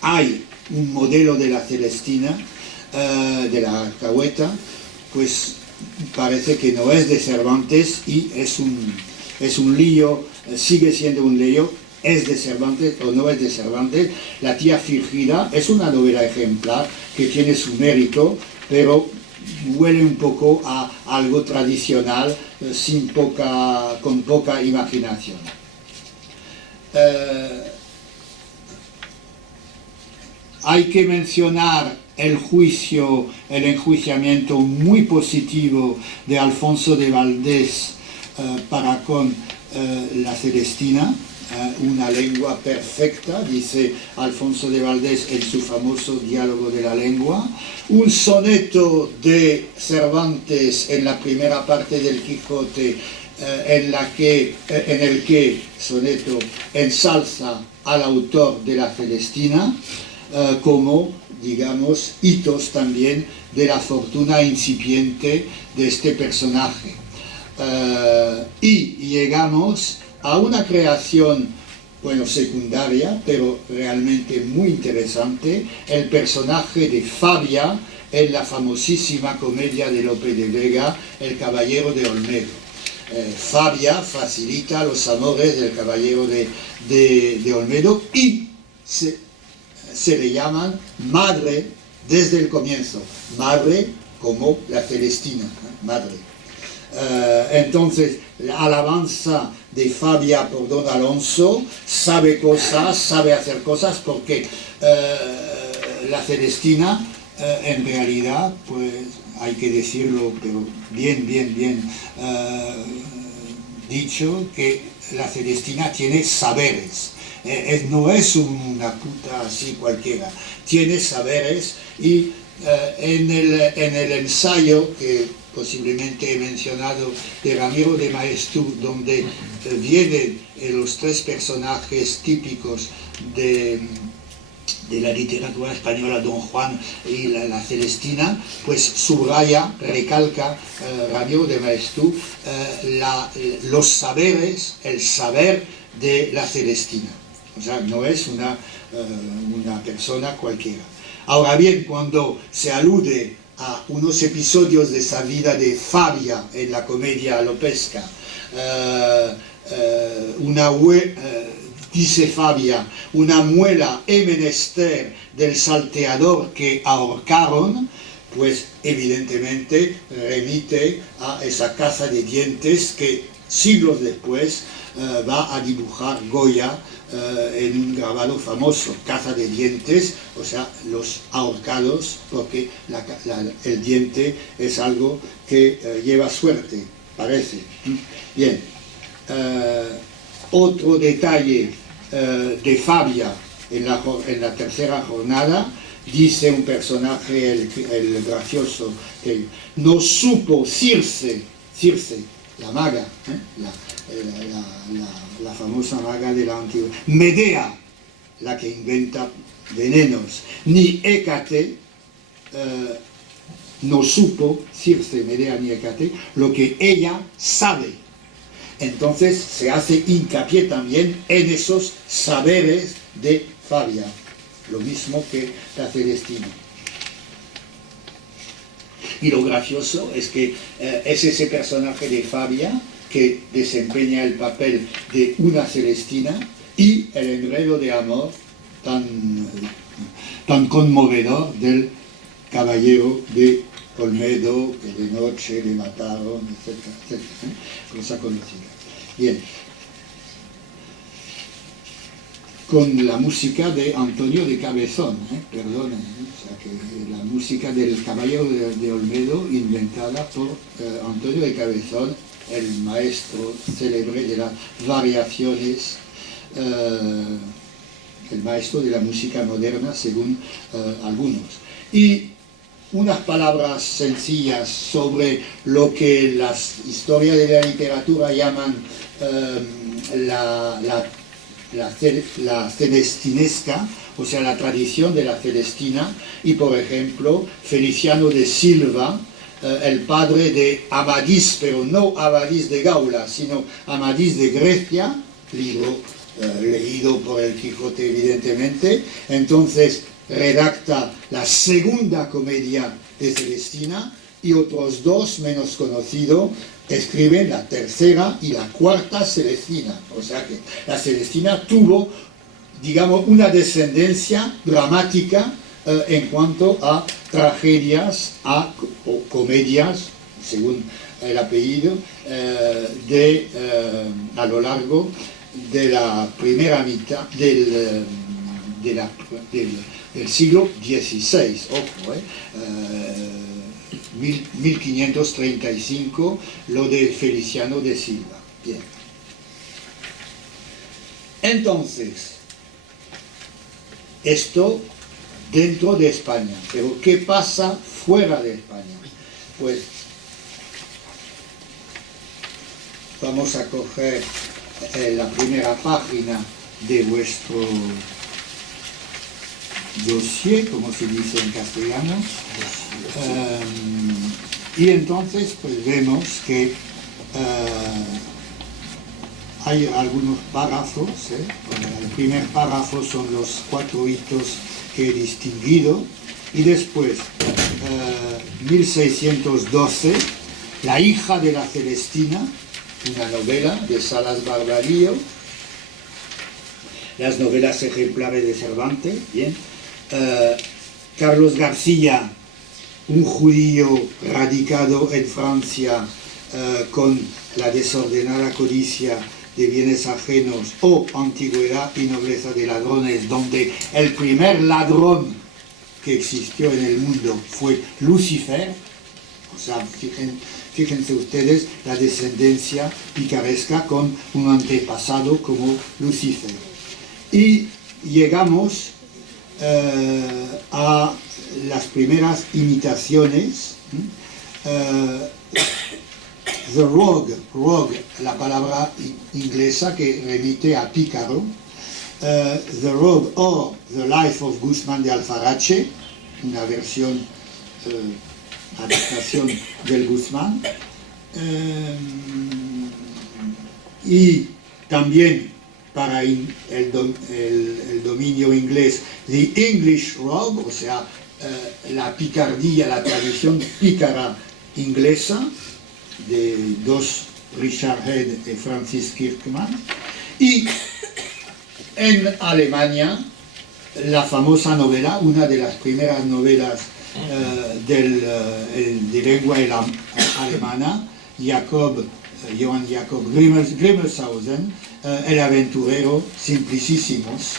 hay un modelo de la Celestina, de la alcahueta, pues parece que no es de Cervantes y es un lío, sigue siendo un lío. ¿Es de Cervantes o no es de Cervantes? La tía fingida es una novela ejemplar que tiene su mérito, pero huele un poco a algo tradicional, con poca imaginación. Hay que mencionar el enjuiciamiento muy positivo de Alfonso de Valdés para con la Celestina, una lengua perfecta, dice Alfonso de Valdés en su famoso Diálogo de la Lengua. Un soneto de Cervantes en la primera parte del Quijote, en el que soneto ensalza al autor de la Celestina, como, digamos, hitos también de la fortuna incipiente de este personaje. Y llegamos a una creación, secundaria, pero realmente muy interesante, el personaje de Fabia en la famosísima comedia de Lope de Vega, El Caballero de Olmedo. Fabia facilita los amores del caballero de Olmedo y se le llaman madre desde el comienzo, madre como la Celestina, madre. Entonces, la alabanza de Fabia por don Alonso sabe cosas, sabe hacer cosas, porque la Celestina, en realidad, pues hay que decirlo, pero bien dicho, que la Celestina tiene saberes. No es una puta así cualquiera, tiene saberes y en el ensayo que posiblemente he mencionado de Ramiro de Maeztu, donde vienen los tres personajes típicos de la literatura española, Don Juan y la Celestina, pues subraya, recalca Ramiro de Maeztu los saberes, el saber de la Celestina. O sea, no es una persona cualquiera. Ahora bien, cuando se alude a unos episodios de esa vida de Fabia en la comedia lopesca, dice Fabia, una muela he menester del salteador que ahorcaron, pues evidentemente remite a esa caza de dientes que siglos después va a dibujar Goya en un grabado famoso, caza de dientes, o sea, los ahorcados, porque el diente es algo que lleva suerte, parece. Bien, otro detalle de Fabia en la tercera jornada, dice un personaje, el gracioso, que no supo Circe, la maga, la famosa maga de la antigua, Medea, la que inventa venenos, ni Hécate, no supo Circe, Medea ni Hécate, lo que ella sabe. Entonces se hace hincapié también en esos saberes de Fabia, lo mismo que la Celestina. Y lo gracioso es que es ese personaje de Fabia que desempeña el papel de una Celestina y el enredo de amor tan conmovedor del caballero de Olmedo, que de noche le mataron, etcétera, etcétera, cosa conocida. Bien. Con la música de Antonio de Cabezón, perdonen, o sea que la música del Caballero de Olmedo, inventada por Antonio de Cabezón, el maestro célebre de las variaciones, el maestro de la música moderna, según algunos. Y unas palabras sencillas sobre lo que las historias de la literatura llaman la celestinesca, o sea, la tradición de la Celestina, y por ejemplo, Feliciano de Silva, el padre de Amadís, pero no Amadís de Gaula, sino Amadís de Grecia, libro leído por el Quijote evidentemente, entonces redacta la segunda comedia de Celestina, y otros dos menos conocidos escriben la tercera y la cuarta Celestina. O sea que la Celestina tuvo, digamos, una descendencia dramática en cuanto a tragedias o comedias, según el apellido, a lo largo de la primera mitad del siglo XVI, ojo, 1535, lo de Feliciano de Silva. Bien. Entonces, esto dentro de España, pero ¿qué pasa fuera de España? Pues vamos a coger la primera página de vuestro dossier, como se dice en castellano, y entonces pues vemos que hay algunos párrafos. El primer párrafo son los 4 hitos que he distinguido, y después 1612, la hija de la Celestina, una novela de Salas Barbarillo, las novelas ejemplares de Cervantes, bien. Carlos García, un judío radicado en Francia con la desordenada codicia de bienes ajenos, o Antigüedad y nobleza de ladrones, donde el primer ladrón que existió en el mundo fue Lucifer. O sea, fíjense ustedes la descendencia picaresca con un antepasado como Lucifer. Y llegamos a las primeras imitaciones. The Rogue, la palabra inglesa que remite a pícaro. The Rogue or The Life of Guzmán de Alfarache, una versión, adaptación del Guzmán. Y también para el dominio inglés, The English Rogue, o sea, la picardía, la tradición pícara inglesa, de dos Richard Head y Francis Kirkman. Y en Alemania, la famosa novela, una de las primeras novelas de lengua alemana, Johann Jakob Grimmelshausen, El aventurero Simplicissimus,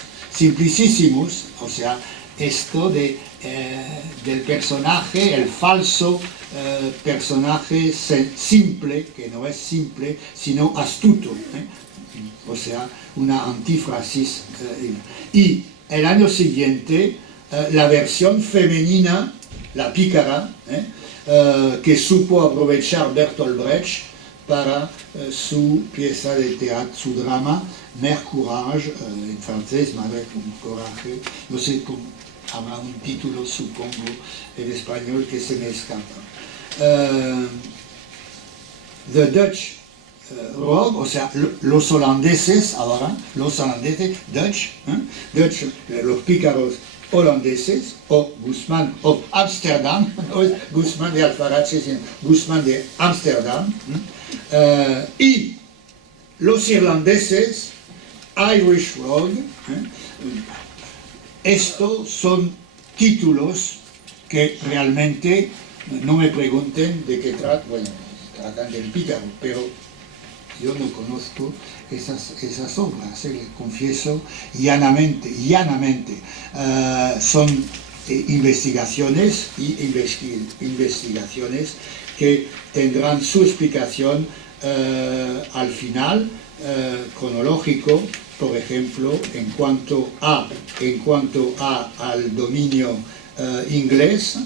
o sea, esto del personaje, el falso personaje simple, que no es simple, sino astuto, o sea, una antífrasis. Y el año siguiente, la versión femenina, la pícara, que supo aprovechar Bertolt Brecht para su pieza de teatro, su drama, Mère Courage, en francés, Madre con Coraje, no sé cómo habrá un título, supongo, en español que se me escapa. The Dutch Rogue, o sea, los holandeses, ahora, los holandeses, Dutch, los pícaros holandeses, o Guzmán, o Amsterdam, no es Guzmán de Alfarache, sino Guzmán de Amsterdam, y los irlandeses, Irish Rogue. Estos son títulos que realmente no me pregunten de qué tratan, bueno, tratan del pícaro, pero yo no conozco esas obras, les confieso llanamente. Son investigaciones que tendrán su explicación al final, cronológico, por ejemplo, en cuanto al dominio inglés.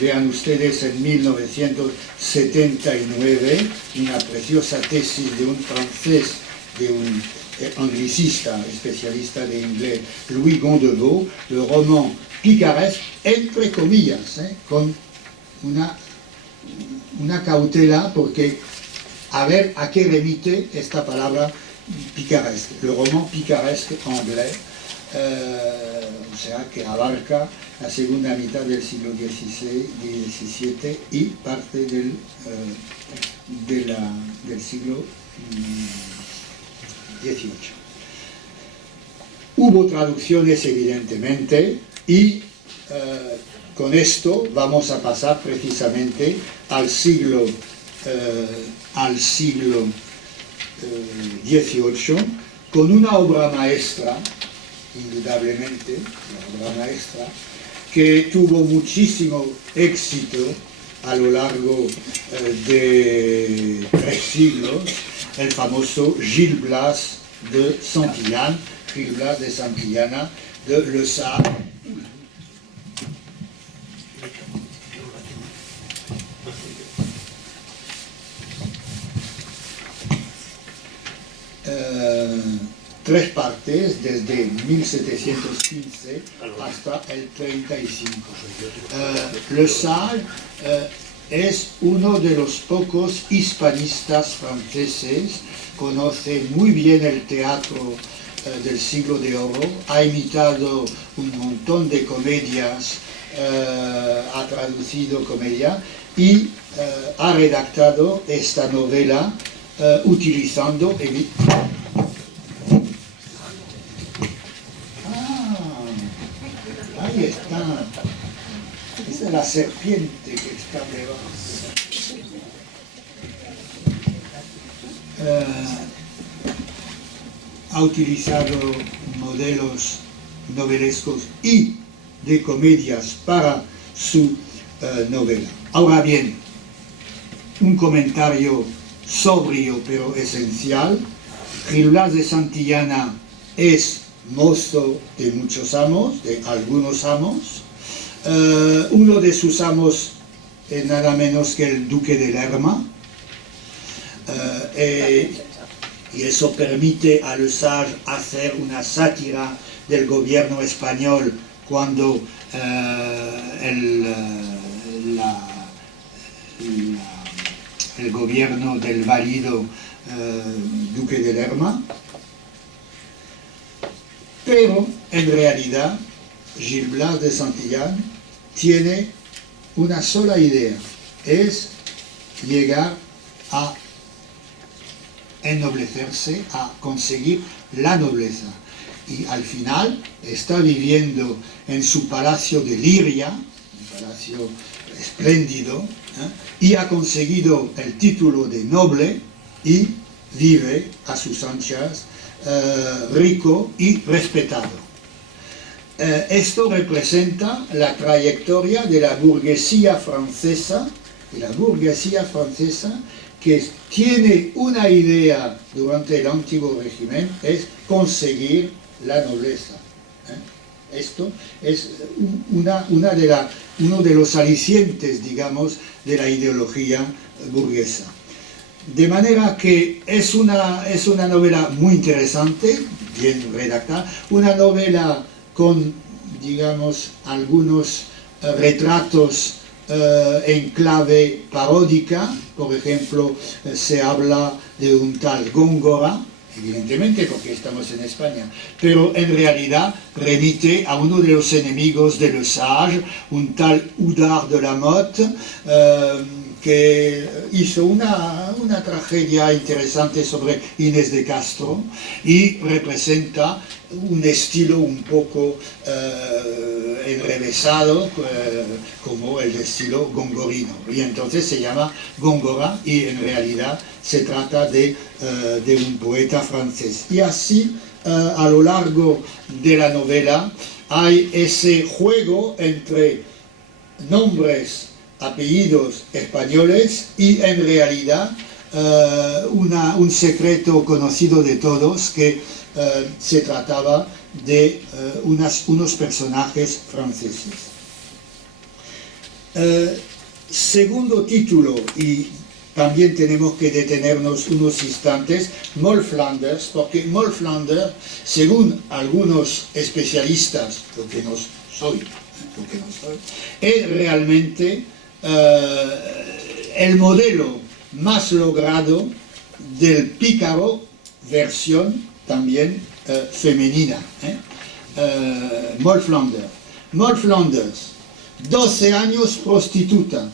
Vean ustedes en 1979 una preciosa tesis de un francés, de un anglicista, especialista de inglés, Louis Gondebaud, le roman picaresque, entre comillas, con una cautela, porque a ver a qué remite esta palabra picaresque, le roman picaresque anglais, o sea, que abarca la segunda mitad del siglo XVII y parte del siglo XVIII. Hubo traducciones, evidentemente, y con esto vamos a pasar precisamente al siglo XVIII, con una obra maestra, indudablemente, una obra maestra, que tuvo muchísimo éxito a lo largo de 3 siglos, el famoso Gil Blas de Santillana, de Le Sage. Tres partes, desde 1715 hasta el 35. Le Sage es uno de los pocos hispanistas franceses, conoce muy bien el teatro del siglo de oro, ha imitado un montón de comedias, ha traducido comedia y ha redactado esta novela utilizando... Ahí está. Esa es la serpiente que está debajo. Ha utilizado modelos novelescos y de comedias para su novela. Ahora bien, un comentario sobrio pero esencial. Gil Blas de Santillana es mozo de muchos amos, de algunos amos. Uno de sus amos es nada menos que el duque de Lerma, y eso permite a Le Sage hacer una sátira del gobierno español cuando el gobierno del válido duque de Lerma. Pero en realidad Gil Blas de Santillana tiene una sola idea, es llegar a ennoblecerse, a conseguir la nobleza. Y al final está viviendo en su palacio de Liria, un palacio espléndido, y ha conseguido el título de noble y vive a sus anchas, rico y respetado. Esto representa la trayectoria de la burguesía francesa, que tiene una idea durante el antiguo régimen, es conseguir la nobleza. Esto es uno de los alicientes, digamos, de la ideología burguesa. De manera que es una novela muy interesante, bien redactada, una novela con, digamos, algunos retratos en clave paródica. Por ejemplo, se habla de un tal Góngora, evidentemente porque estamos en España, pero en realidad remite a uno de los enemigos de Le Sage, un tal Oudard de la Motte, que hizo una tragedia interesante sobre Inés de Castro y representa un estilo un poco enrevesado, como el estilo gongorino, y entonces se llama Góngora y en realidad se trata de un poeta francés. Y así a lo largo de la novela hay ese juego entre nombres, apellidos españoles y en realidad un secreto conocido de todos, que se trataba de unos personajes franceses. Segundo título, y también tenemos que detenernos unos instantes, Moll Flanders, porque Moll Flanders, según algunos especialistas, lo que no soy, es realmente el modelo más logrado del pícaro, versión también femenina. Moll Flanders. Moll Flanders, 12 años prostituta,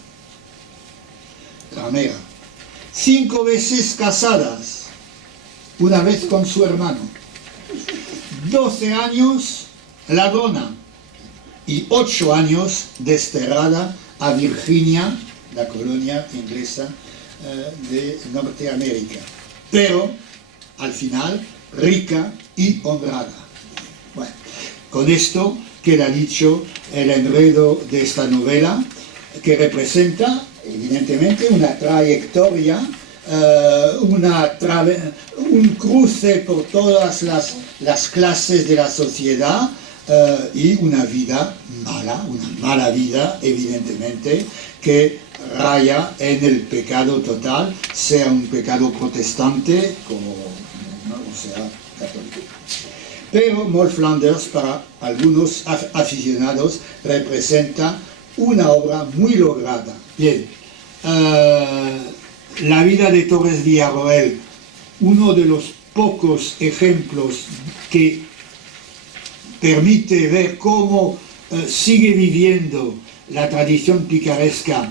ramera, 5 veces casadas, una vez con su hermano, 12 años ladrona y 8 años desterrada a Virginia, la colonia inglesa de Norteamérica, pero al final rica y honrada. Bueno, con esto queda dicho el enredo de esta novela, que representa evidentemente una trayectoria, un cruce por todas las clases de la sociedad, y una vida mala, una mala vida evidentemente, que raya en el pecado total, sea un pecado protestante como o sea católico. Pero Moll Flanders, para algunos aficionados, representa una obra muy lograda. Bien, la vida de Torres Villarroel, uno de los pocos ejemplos que permite ver cómo sigue viviendo la tradición picaresca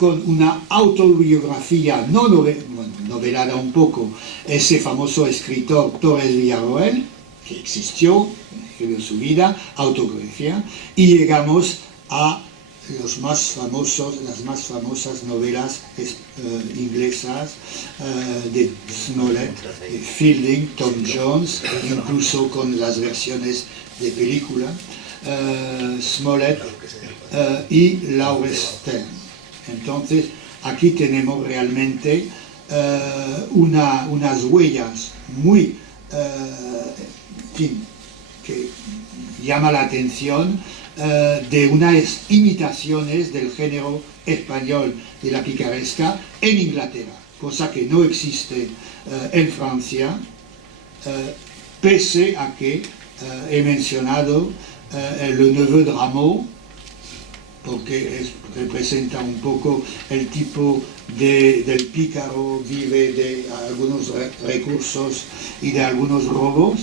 con una autobiografía no novelada un poco, ese famoso escritor Torres Villarroel, que existió, escribió su vida, autobiografía, y llegamos a las más famosas novelas inglesas de Smollett, de Fielding, Tom Jones, incluso con las versiones de película, Smollett y Laurence Sterne. Entonces, aquí tenemos realmente unas huellas muy, en fin, que llama la atención, de unas imitaciones del género español de la picaresca en Inglaterra, cosa que no existe en Francia, pese a que he mencionado Le Neveu de Rameau, porque representa un poco el tipo del pícaro, vive de algunos recursos y de algunos robos.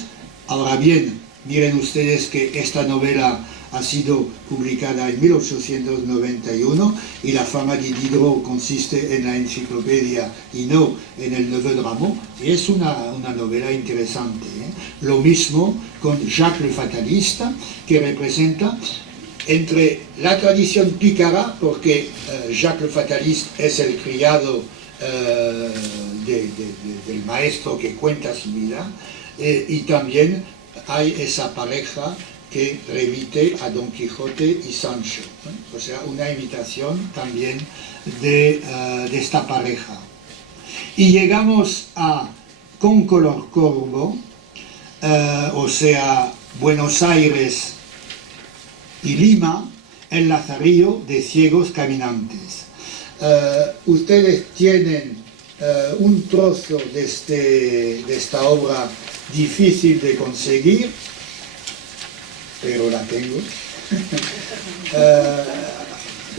Ahora bien, miren ustedes que esta novela ha sido publicada en 1891 y la fama de Diderot consiste en la enciclopedia y no en el Neveu de Rameau, y es una novela interesante, ¿eh? Lo mismo con Jacques le Fatalista, que representa entre la tradición pícara, porque Jacques le Fataliste es el criado del maestro que cuenta su vida, y también hay esa pareja que remite a Don Quijote y Sancho, ¿eh? O sea, una imitación también de esta pareja. Y llegamos a Con color corvo, o sea, Buenos Aires y Lima, el Lazarillo de ciegos caminantes. Ustedes tienen un trozo de esta obra difícil de conseguir, pero la tengo.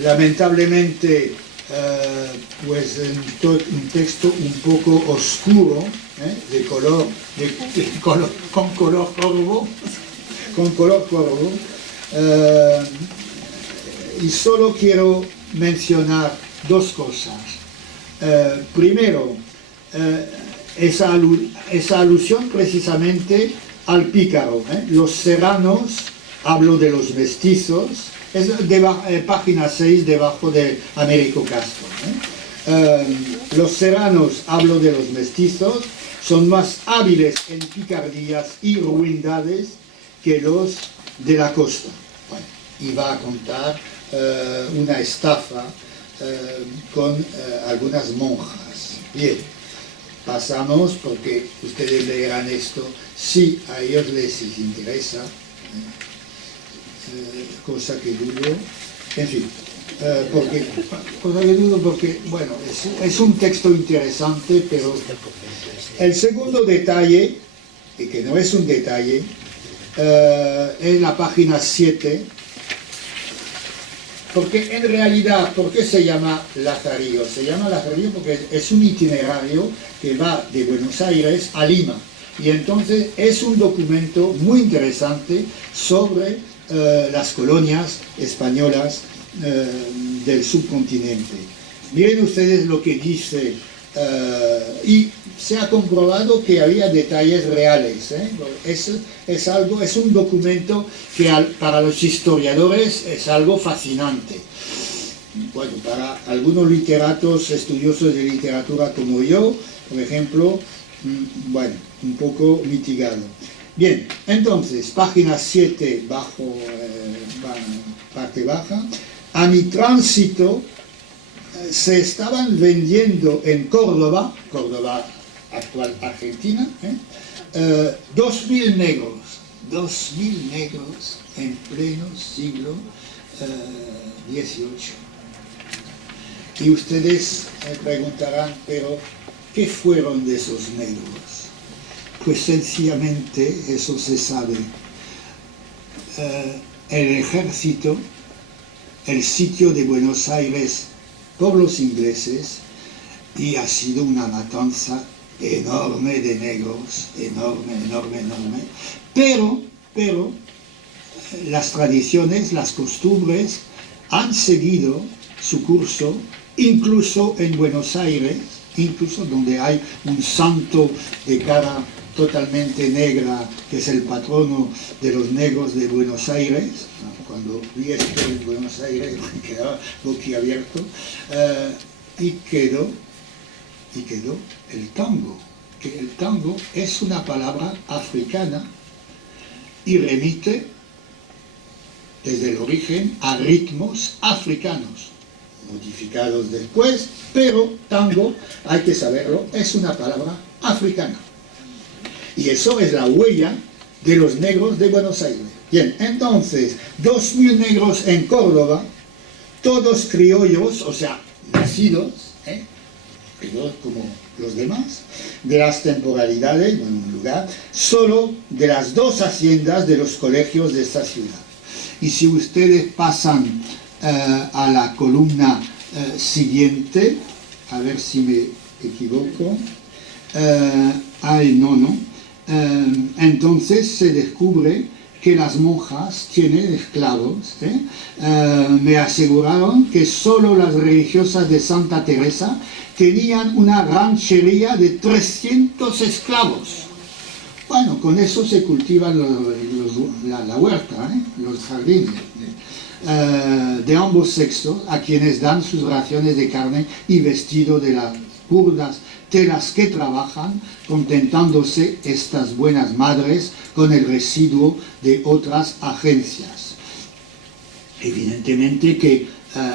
Lamentablemente, pues un texto un poco oscuro, con color corvo, y solo quiero mencionar dos cosas. Primero, esa alusión precisamente al pícaro, Los serranos, hablo de los mestizos, es página 6 debajo de Américo Castro. Los serranos, hablo de los mestizos, son más hábiles en picardías y ruindades que los de la costa. Bueno, y va a contar una estafa con algunas monjas. Bien, pasamos, porque ustedes leerán esto si a ellos les interesa, cosa que dudo, en fin, porque, bueno, es un texto interesante, pero el segundo detalle, y que no es un detalle, en la página 7, porque en realidad, ¿por qué se llama Lazarillo? Se llama Lazarillo porque es un itinerario que va de Buenos Aires a Lima, y entonces es un documento muy interesante sobre las colonias españolas del subcontinente. Miren ustedes lo que dice, y se ha comprobado que había detalles reales, ¿eh? Es un documento que para los historiadores es algo fascinante. Bueno, para algunos literatos, estudiosos de literatura como yo, por ejemplo, bueno, un poco mitigado. Bien, entonces, página 7, parte baja, a mi tránsito se estaban vendiendo en Córdoba actual Argentina, 2.000 negros en pleno siglo XVIII. Y ustedes preguntarán, pero ¿qué fueron de esos negros? Pues sencillamente eso se sabe. El ejército, el sitio de Buenos Aires por los ingleses, y ha sido una matanza enorme de negros, enorme, pero las tradiciones, las costumbres han seguido su curso incluso en Buenos Aires, incluso donde hay un santo de cara totalmente negra, que es el patrono de los negros de Buenos Aires. Cuando vi esto en Buenos Aires me quedaba boquiabierto, y quedó el tango, que el tango es una palabra africana y remite desde el origen a ritmos africanos, modificados después, pero tango, hay que saberlo, es una palabra africana. Y eso es la huella de los negros de Buenos Aires. Bien, entonces, 2000 negros en Córdoba, todos criollos, o sea, nacidos, criollos como los demás, de las temporalidades, en un lugar, solo de las 2 haciendas de los colegios de esta ciudad. Y si ustedes pasan a la columna siguiente, a ver si me equivoco, entonces se descubre que las monjas tienen esclavos. Me aseguraron que solo las religiosas de Santa Teresa tenían una ranchería de 300 esclavos. Bueno, con eso se cultivan la huerta, los jardines, de ambos sexos, a quienes dan sus raciones de carne y vestido de las burdas telas que trabajan, contentándose estas buenas madres con el residuo de otras agencias. Evidentemente que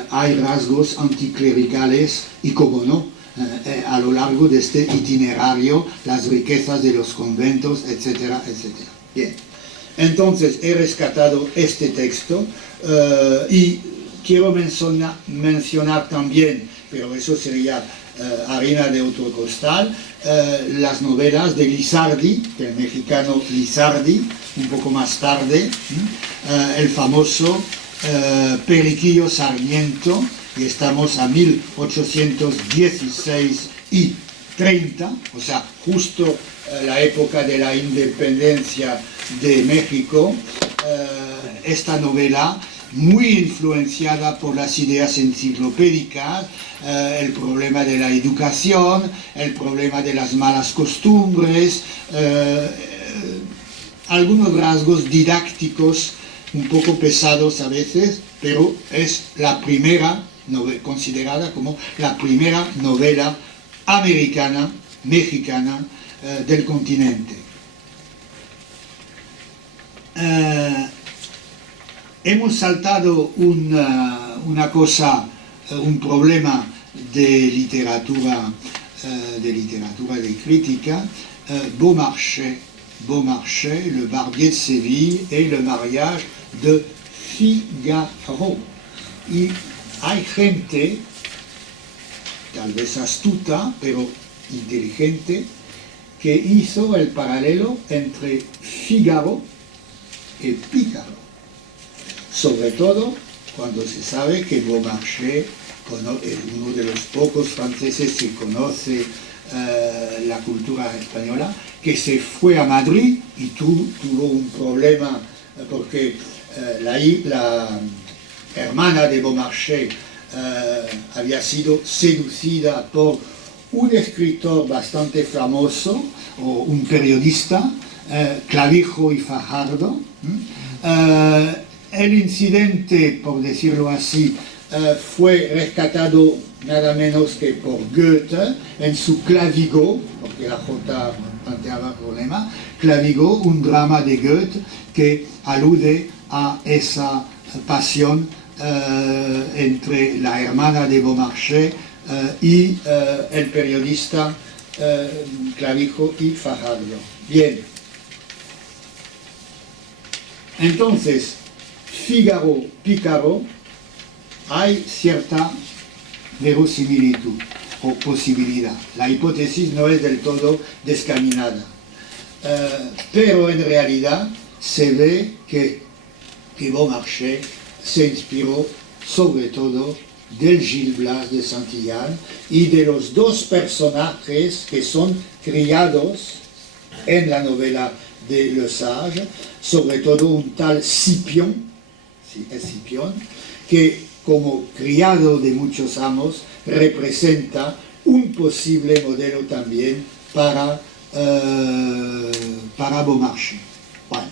hay rasgos anticlericales y, como no, a lo largo de este itinerario, las riquezas de los conventos, etcétera, etcétera. Bien, entonces he rescatado este texto y quiero mencionar también, pero eso sería harina de otro costal, las novelas de Lizardi, del mexicano Lizardi, un poco más tarde, el famoso Periquillo Sarmiento, y estamos a 1816 y 30, o sea, justo la época de la independencia de México. Esta novela, muy influenciada por las ideas enciclopédicas, el problema de la educación, el problema de las malas costumbres, algunos rasgos didácticos un poco pesados a veces, pero es la primera, considerada como la primera novela americana, mexicana, del continente. Hemos saltado una cosa, un problema de literatura, de crítica, Beaumarchais, le Barbier de Séville et le mariage de Figaro. Y hay gente, tal vez astuta, pero inteligente, que hizo el paralelo entre Figaro y Pícaro. Sobre todo cuando se sabe que Beaumarchais es uno de los pocos franceses que conoce la cultura española, que se fue a Madrid y tuvo un problema porque la hermana de Beaumarchais había sido seducida por un escritor bastante famoso, o un periodista, Clavijo y Fajardo. El incidente, por decirlo así, fue rescatado nada menos que por Goethe en su Clavigo, porque la J planteaba problema, Clavigo, un drama de Goethe que alude a esa pasión entre la hermana de Beaumarchais y el periodista Clavijo y Fajardo. Bien. Entonces, Figaro, Pícaro, hay cierta verosimilitud o posibilidad. La hipótesis no es del todo descaminada. Pero en realidad se ve que Beaumarchais se inspiró sobre todo del Gil Blas de Santillán y de los dos personajes que son criados en la novela de Le Sage, sobre todo un tal Scipión, que como criado de muchos amos representa un posible modelo también para Beaumarchais. Bueno,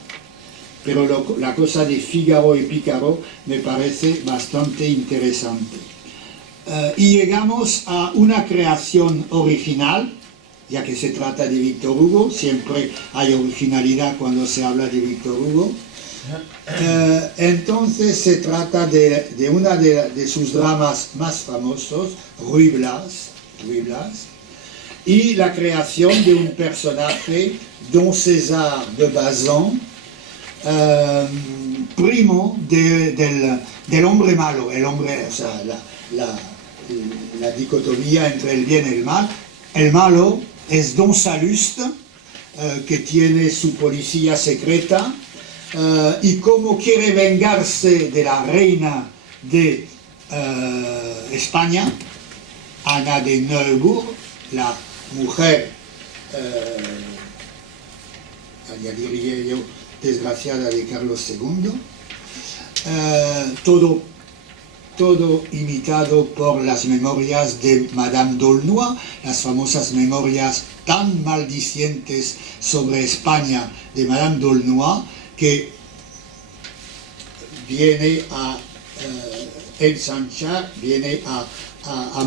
pero la cosa de Figaro y Pícaro me parece bastante interesante. Y llegamos a una creación original, ya que se trata de Víctor Hugo, siempre hay originalidad cuando se habla de Víctor Hugo. Entonces se trata de una de sus dramas más famosos, Ruy Blas, y la creación de un personaje, Don César de Bazan, primo del hombre malo, el hombre, o sea, la dicotomía entre el bien y el mal. El malo es Don Salluste, que tiene su policía secreta, y como quiere vengarse de la reina de España, Ana de Neubourg, la mujer, añadiría yo, desgraciada de Carlos II, todo imitado por las memorias de Madame d'Aulnoy, las famosas memorias tan maldicientes sobre España de Madame d'Aulnoy, que viene a ensanchar, viene a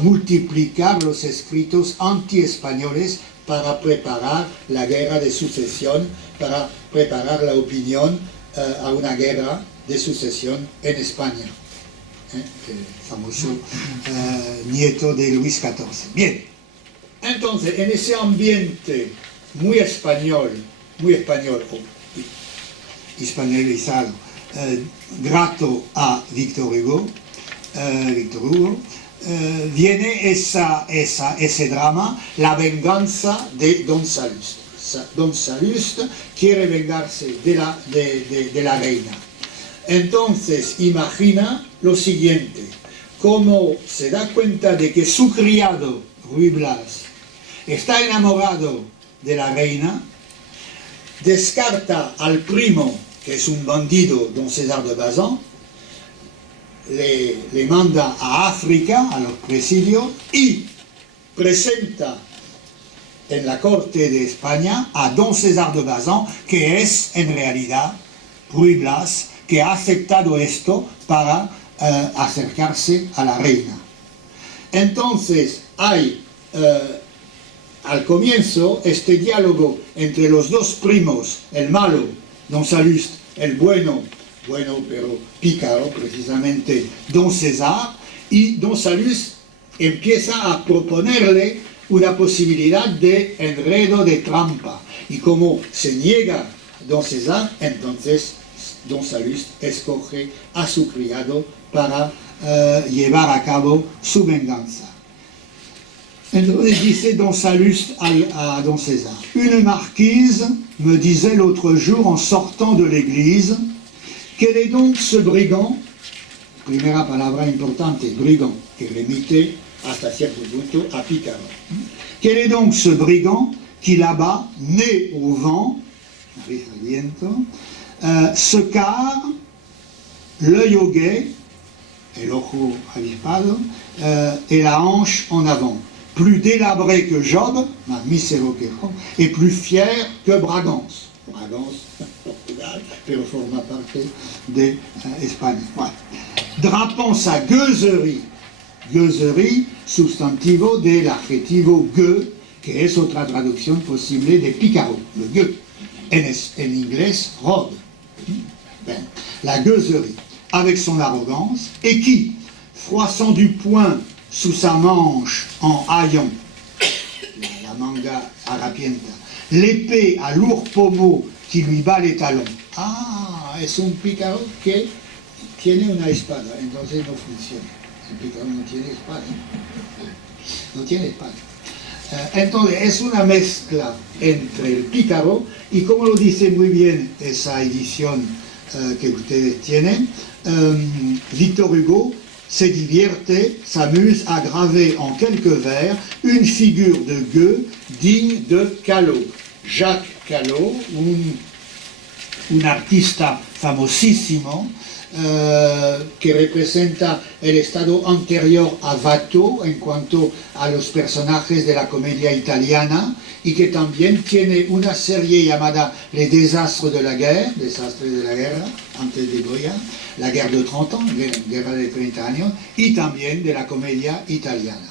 multiplicar los escritos anti-españoles para preparar la guerra de sucesión, para preparar la opinión a una guerra de sucesión en España. El famoso nieto de Luis XIV. Bien, entonces en ese ambiente muy español, hispanizado, grato a Víctor Hugo, viene ese drama, la venganza de Don Salluste. Don Salluste quiere vengarse de la reina. Entonces imagina lo siguiente: como se da cuenta de que su criado, Ruy Blas, está enamorado de la reina, descarta al primo, que es un bandido, Don César de Bazan, le manda a África, a los presidios, y presenta en la corte de España a Don César de Bazan, que es en realidad Ruy Blas, que ha aceptado esto para acercarse a la reina. Entonces hay al comienzo este diálogo entre los dos primos, el malo, Don Salluste, el bueno pero pícaro, precisamente Don César, y Don Salluste empieza a proponerle una posibilidad de enredo, de trampa, y como se niega Don César, entonces Don Salluste escoge a su criado para llevar a cabo su venganza. Entonces dice Don Salluste à Don César: Une marquise me disait l'autre jour en sortant de l'église, quel est donc ce brigand, primera palabra importante, brigand, que remite hasta cierto punto a pícaro. Quel est donc ce brigand qui là-bas, né au vent, nariz al viento, se carre, l'œil au guet, el ojo avispado, et la hanche en avant, plus délabré que Job, más mísero que Job, et plus fier que Bragance. Bragance, Portugal, pero forma parte de España. Bueno. Drapant sa gueuserie, sustantivo del adjetivo gueux, que es otra traducción posible de pícaro, le gueux. En inglés, rogue. Ben, la gueuserie, avec son arrogance, et qui, froissant du poing sous sa manche en haillon, la manga harapienta, l'épée à lourd pommeau qui lui bat les talons. Ah, es un pícaro que tiene una espada, entonces no funciona. El pícaro no tiene espada. No tiene espada. Entonces es una mezcla entre el pícaro y, como lo dice muy bien esa edición que ustedes tienen, Victor Hugo se divierte, s'amuse à graver en quelques vers une figure de gueux digne de Callot. Jacques Callot, un artista famosísimo, que representa el estado anterior a Watteau en cuanto a los personajes de la comedia italiana, y que también tiene una serie llamada Les Desastres de la Guerre, Desastres de la Guerra, antes de Goya, la Guerra de 30 ans, Guerra de 30 años, y también de la comedia italiana.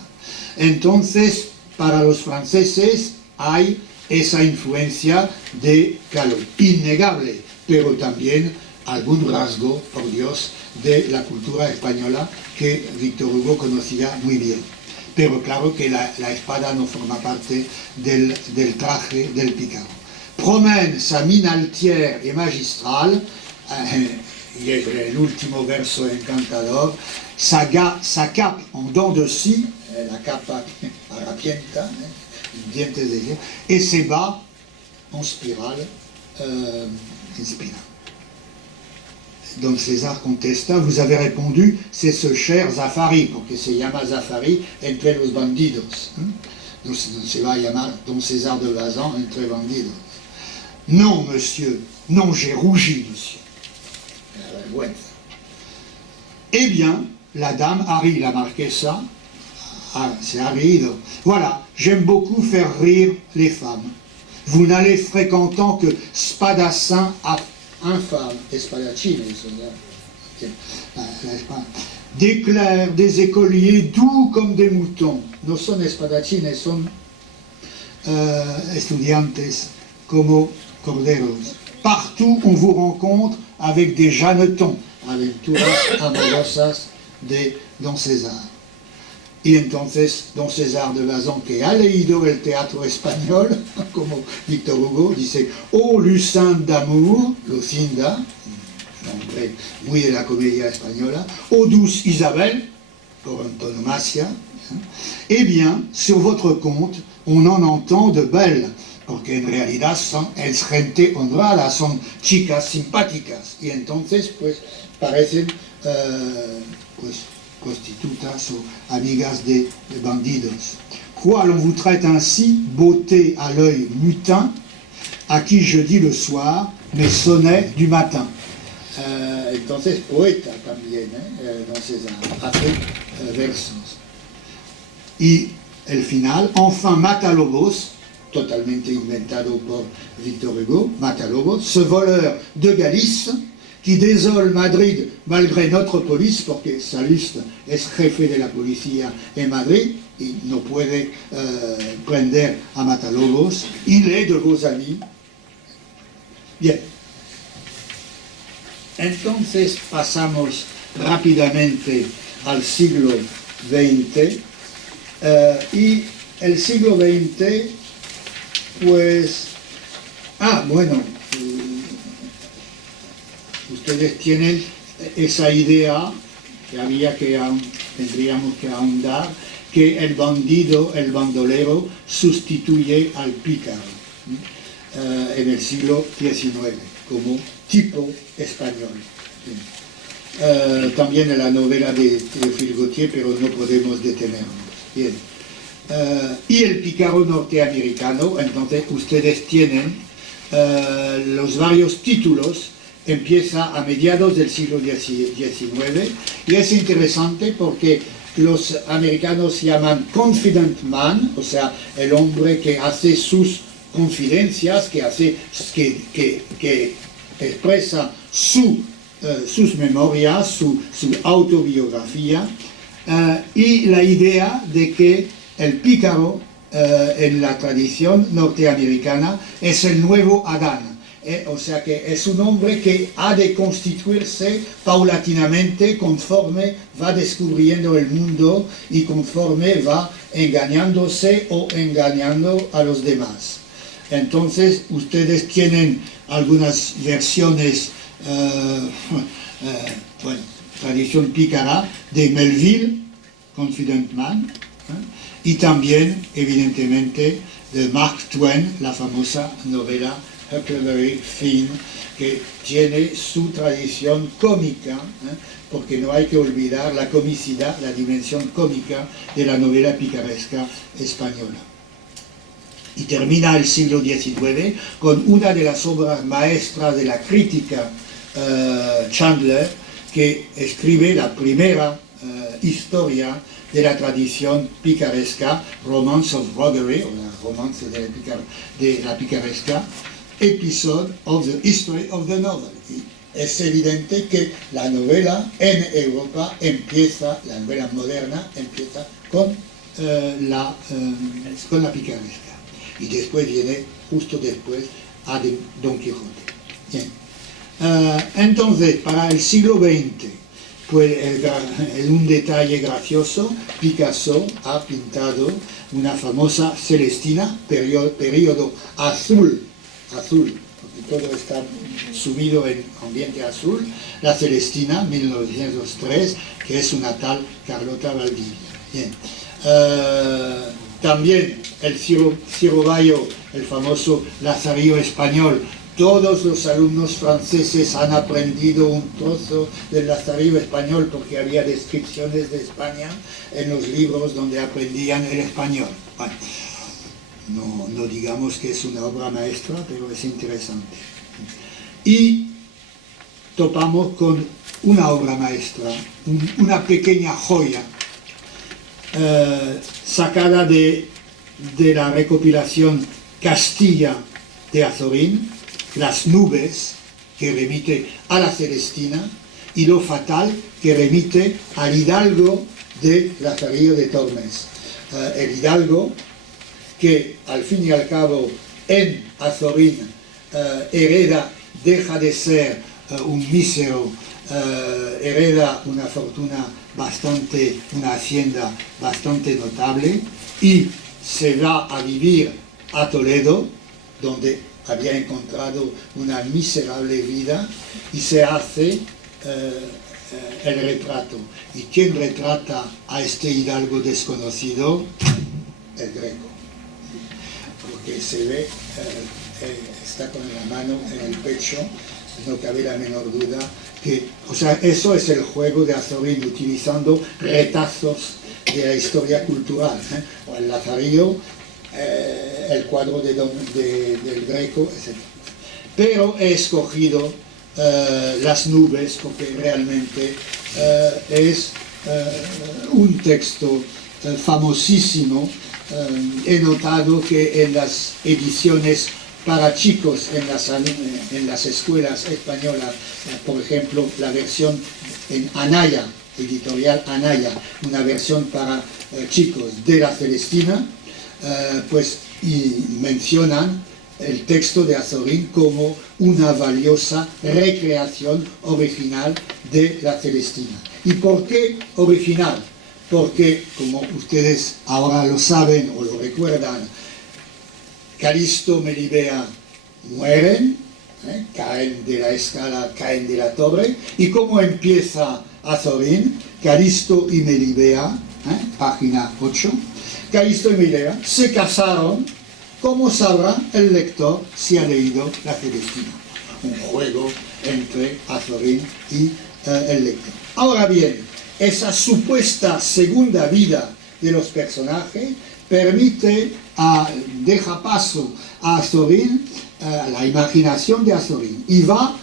Entonces, para los franceses hay esa influencia de Callot, innegable, pero también algún rasgo, por Dios, de la cultura española que Victor Hugo conocía muy bien. Pero claro que la espada no forma parte del traje del pícaro. Promène sa mine altière et magistrale, y el último verso encantador, sa cape en dents de scie, la capa harapienta, dientes de hierro, et ses bas en spirale, inspirant. Don César contesta, vous avez répondu, c'est ce cher Zafari, porque se llama Zafari entre los bandidos. Donc se va a llamar Don César de Bazan entre bandidos. Non, monsieur, non, j'ai rougi, monsieur. La vergüenza. Eh bien, la dame Harry, la marquesa, se ha reído. Voilà, j'aime beaucoup faire rire les femmes. Vous n'allez fréquentant que spadassin infâme, espadachines, des clercs, des écoliers doux comme des moutons. No son espadachines, son estudiantes como corderos. Partout on vous rencontre avec des jeannetons, aventuras amorosas de Don César. Y entonces Don César de Bazan, que ha leído el teatro español, como Victor Hugo, dice, oh Lucinde d'amour, Lucinda, nombre muy de la comedia española, oh douce Isabelle, por antonomasia, eh bien, sur votre compte, on en entend de belles, porque en realidad es gente honrada, son chicas simpáticas, y entonces, pues, parecen, pues, prostitutas o amigas de bandidos. Quoi, l'on vous traite ainsi, beauté à l'œil mutin, à qui je dis le soir mes sonnets du matin. Entonces, poeta también, Don César, hace versos. Y el final, enfin Matalobos, totalmente inventado por Victor Hugo, Matalobos, ce voleur de Galice, qui désole Madrid malgré notre police, porque Sallust es jefe de la policía en Madrid y no puede prender a Matalobos. Il est de vos amis. Bien. Entonces pasamos rápidamente al siglo XX, y el siglo XX, pues, bueno, ustedes tienen esa idea que tendríamos que ahondar, que el bandido, el bandolero, sustituye al pícaro en el siglo XIX como tipo español. También en la novela de Théophile Gautier, pero no podemos detenernos. Bien. Y el pícaro norteamericano, entonces ustedes tienen los varios títulos. Empieza a mediados del siglo XIX y es interesante porque los americanos llaman confident man, o sea, el hombre que hace sus confidencias, que expresa sus memorias, su autobiografía, y la idea de que el pícaro en la tradición norteamericana es el nuevo Adán. O sea que es un hombre que ha de constituirse paulatinamente conforme va descubriendo el mundo y conforme va engañándose o engañando a los demás. Entonces ustedes tienen algunas versiones, tradición pícara de Melville, Confident Man, y también evidentemente de Mark Twain, la famosa novela Huckleberry Finn, que tiene su tradición cómica, porque no hay que olvidar la comicidad, la dimensión cómica de la novela picaresca española. Y termina el siglo XIX con una de las obras maestras de la crítica, Chandler, que escribe la primera historia de la tradición picaresca, Romance of Roguery, o la romance de la picaresca, Episode of the History of the Novel. Y es evidente que la novela en Europa empieza, la novela moderna empieza con la picaresca. Y después viene, justo después, a Don Quijote. Bien. Entonces, para el siglo XX, pues un detalle gracioso, Picasso ha pintado una famosa Celestina, periodo azul, porque todo está sumido en ambiente azul, la Celestina, 1903, que es una tal Carlota Valdivia. Bien. También el Ciro Bayo, el famoso Lazarillo español. Todos los alumnos franceses han aprendido un trozo del Lazarillo español porque había descripciones de España en los libros donde aprendían el español. Bueno, no digamos que es una obra maestra, pero es interesante. Y topamos con una obra maestra, una pequeña joya sacada de la recopilación Castilla de Azorín, Las nubes, que remite a la Celestina, y Lo fatal, que remite al hidalgo de Lazarillo de Tormes. El hidalgo, que al fin y al cabo en Azorín deja de ser un mísero, hereda una fortuna una hacienda bastante notable, y se va a vivir a Toledo, donde había encontrado una miserable vida, y se hace el retrato. ¿Y quién retrata a este hidalgo desconocido? El Greco. Porque se ve, está con la mano en el pecho, no cabe la menor duda que, o sea, eso es el juego de Azorín, utilizando retazos de la historia cultural, o el Lazarillo, el cuadro del Greco, etc. Pero he escogido Las nubes porque realmente es un texto famosísimo. He notado que en las ediciones para chicos en las escuelas españolas, por ejemplo, la versión en Anaya, editorial Anaya, una versión para chicos de la Celestina, pues y mencionan el texto de Azorín como una valiosa recreación original de la Celestina. ¿Y por qué original? Porque, como ustedes ahora lo saben o lo recuerdan, Calisto, Melibea mueren, caen de la escala, caen de la torre. ¿Y cómo empieza Azorín? Calisto y Melibea, página 8. Calisto y Melibea se casaron, como sabrá el lector si ha leído la Celestina. Un juego entre Azorín y el lector. Ahora bien, esa supuesta segunda vida de los personajes deja paso a Azorín, a la imaginación de Azorín, y va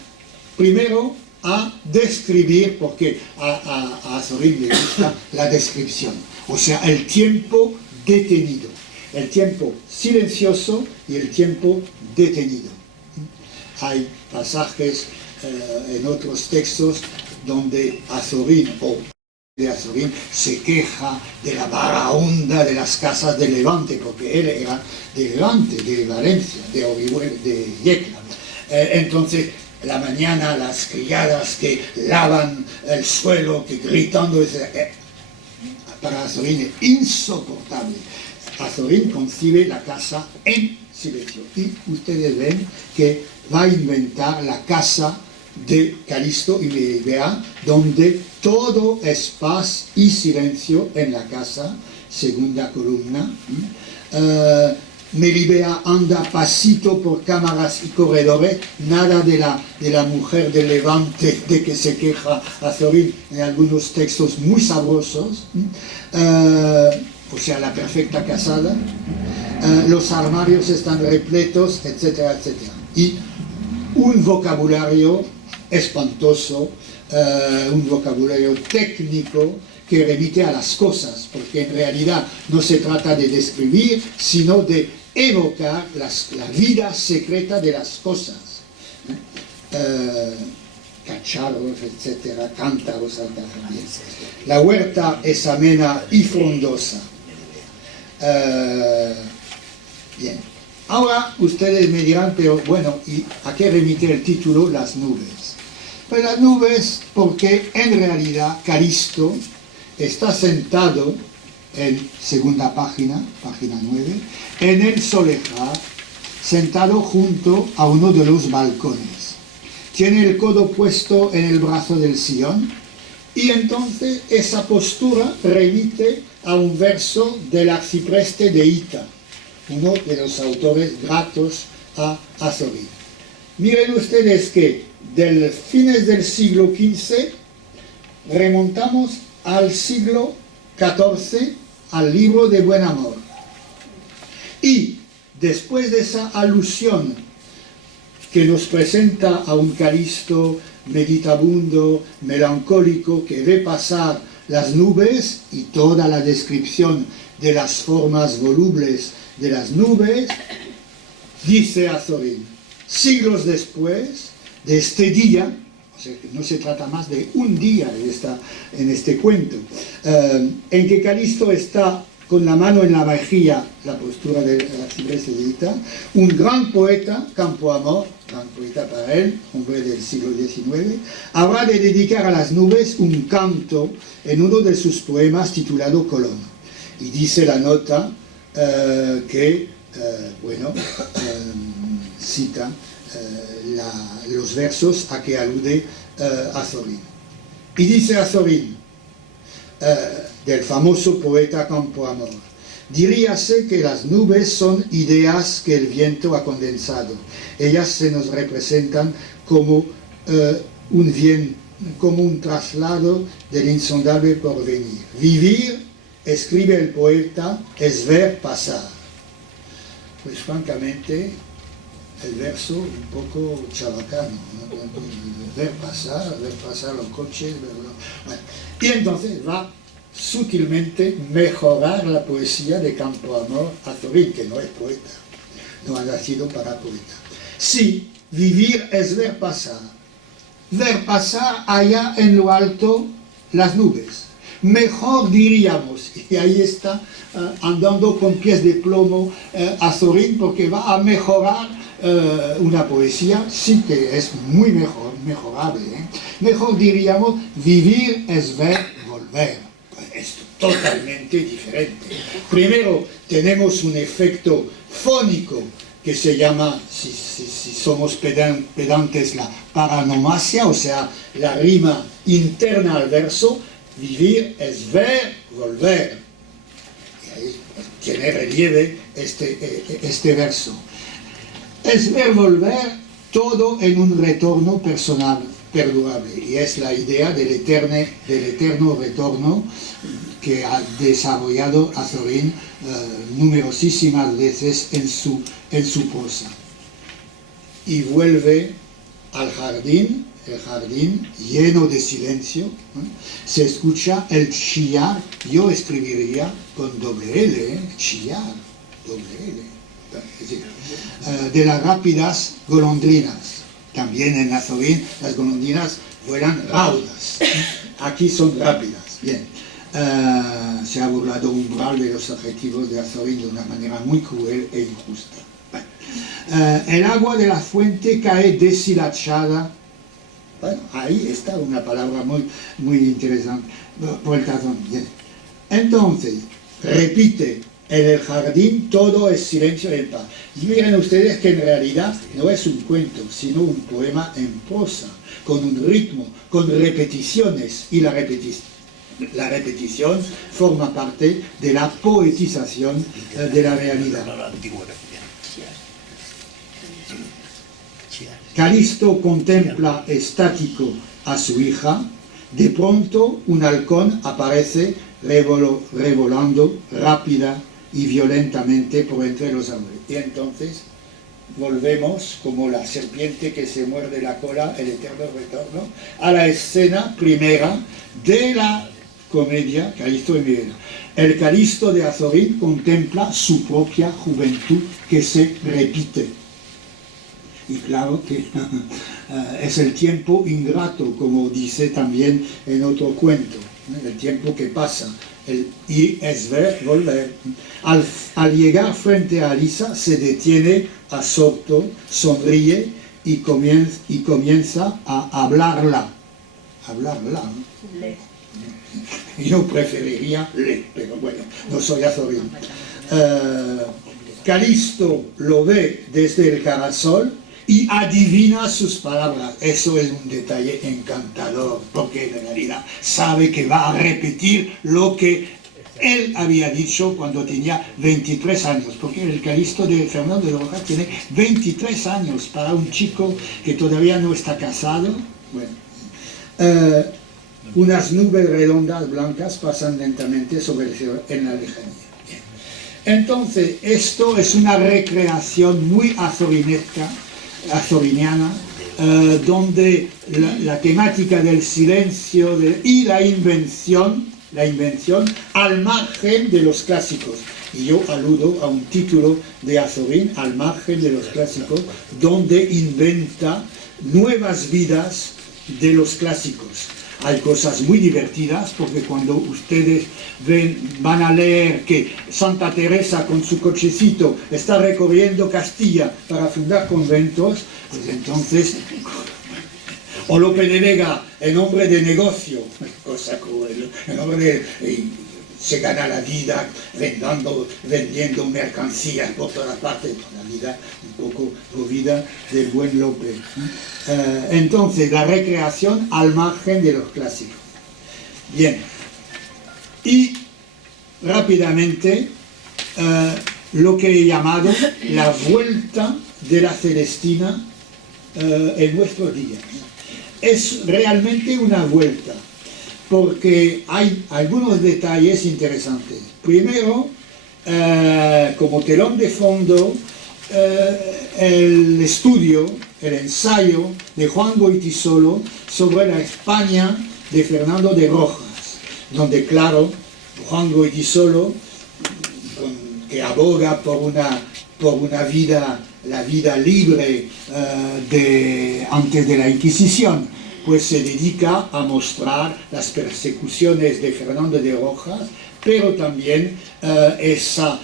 primero a describir, porque a Azorín le gusta la descripción, o sea, el tiempo detenido, el tiempo silencioso y el tiempo detenido. Hay pasajes en otros textos donde Azorín se queja de la varaunda de las casas de Levante, porque él era de Levante, de Valencia, de Orihuela, de Yecla. Entonces, la mañana las criadas que lavan el suelo, que gritando, para Azorín es insoportable. Azorín concibe la casa en silencio, y ustedes ven que va a inventar la casa de Calisto y Melibea, donde todo es paz y silencio en la casa, segunda columna. Melibea anda pasito por cámaras y corredores, nada de la mujer de Levante de que se queja Azorín en algunos textos muy sabrosos, o sea, la perfecta casada. Los armarios están repletos, etcétera, etcétera. Y un vocabulario espantoso, un vocabulario técnico que remite a las cosas, porque en realidad no se trata de describir, sino de evocar la vida secreta de las cosas. Cacharros, etcétera, cántaros, alcaparras. La huerta es amena y frondosa. Bien. Ahora ustedes me dirán, pero bueno, ¿y a qué remite el título Las nubes? Pues las nubes porque en realidad Calisto está sentado en segunda página, página 9, en el solejar, sentado junto a uno de los balcones. Tiene el codo puesto en el brazo del sillón y entonces esa postura remite a un verso del arcipreste de Hita, uno de los autores gratos a Azorín. Miren ustedes que del fines del siglo XV remontamos al siglo XIV, al libro de Buen Amor. Y después de esa alusión que nos presenta a un Calisto meditabundo, melancólico, que ve pasar las nubes y toda la descripción de las formas volubles de las nubes, dice Azorín, siglos después de este día, o sea, que no se trata más de un día en este cuento, en que Calisto está con la mano en la mejilla, la postura del arcipreste de Hita, un gran poeta, Campoamor, gran poeta para él, hombre del siglo XIX, habrá de dedicar a las nubes un canto en uno de sus poemas titulado Colón. Y dice la nota cita los versos a que alude Azorín. Y dice Azorín, del famoso poeta Campoamor, diríase que las nubes son ideas que el viento ha condensado. Ellas se nos representan como un traslado del insondable porvenir. Vivir, escribe el poeta, es ver pasar. Pues francamente, el verso un poco chabacano, ¿no? ver pasar los coches, bueno. Y entonces va sutilmente mejorar la poesía de Campoamor Azorín, que no es poeta, no ha nacido para poeta. Sí, vivir es ver pasar allá en lo alto las nubes. Mejor diríamos, y ahí está andando con pies de plomo Azorín, porque va a mejorar una poesía, sí que es muy mejorable. Mejor diríamos, vivir es ver volver. Es totalmente diferente. Primero tenemos un efecto fónico que se llama, si somos pedantes, la paranomasia, o sea, la rima interna al verso. Vivir es ver, volver. Y ahí tiene relieve este verso. Es ver, volver, todo en un retorno personal perdurable. Y es la idea del eterno retorno que ha desarrollado Azorín numerosísimas veces en su prosa. Y vuelve al jardín, el jardín lleno de silencio, se escucha el chillar, yo escribiría con doble L, chillar, doble L, es decir, de las rápidas golondrinas. También en Azorín las golondrinas vuelan raudas, aquí son rápidas. Bien, se ha burlado Umbral de los adjetivos de Azorín de una manera muy cruel e injusta. El agua de la fuente cae deshilachada. Bueno, ahí está una palabra muy interesante. Por el tazón, bien. Entonces, repite, en el jardín todo es silencio y paz. Y miren ustedes que en realidad no es un cuento, sino un poema en prosa, con un ritmo, con repeticiones, y la repetición forma parte de la poetización de la realidad. Calisto contempla estático a su hija. De pronto un halcón aparece revolando rápida y violentamente por entre los árboles. Y entonces volvemos, como la serpiente que se muerde la cola, el eterno retorno, a la escena primera de la comedia Calisto y Medea. El Calisto de Azorín contempla su propia juventud que se repite. Y claro que es el tiempo ingrato, como dice también en otro cuento, el tiempo que pasa, y es ver, volver. Al llegar frente a Lisa, se detiene absorto, sonríe y comienza a hablarla. Hablarla, ¿no? Yo preferiría le, pero bueno, no soy Azorín. Calisto lo ve desde el carasol y adivina sus palabras. Eso es un detalle encantador, porque en realidad sabe que va a repetir lo que él había dicho cuando tenía 23 años, porque el Calisto de Fernando de Borja tiene 23 años para un chico que todavía no está casado. Bueno, unas nubes redondas blancas pasan lentamente sobre el cielo en la lejanía. Bien. Entonces, esto es una recreación muy azoriniana, donde la temática del silencio y la invención al margen de los clásicos. Y yo aludo a un título de Azorín, Al margen de los clásicos, donde inventa nuevas vidas de los clásicos. Hay cosas muy divertidas, porque cuando ustedes van a leer que Santa Teresa con su cochecito está recorriendo Castilla para fundar conventos, pues entonces, o Lope de Vega, en hombre de negocio, cosa cruel, en hombre se gana la vida vendiendo mercancías por todas partes, la vida un poco movida del buen Lope. Entonces, la recreación al margen de los clásicos. Bien, y rápidamente lo que he llamado la vuelta de la Celestina en nuestros días. Es realmente una vuelta, porque hay algunos detalles interesantes. Primero, como telón de fondo, el estudio, el ensayo de Juan Goytisolo sobre la España de Fernando de Rojas, donde, claro, Juan Goytisolo, que aboga por una vida, la vida libre antes de la Inquisición, pues se dedica a mostrar las persecuciones de Fernando de Rojas, pero también esa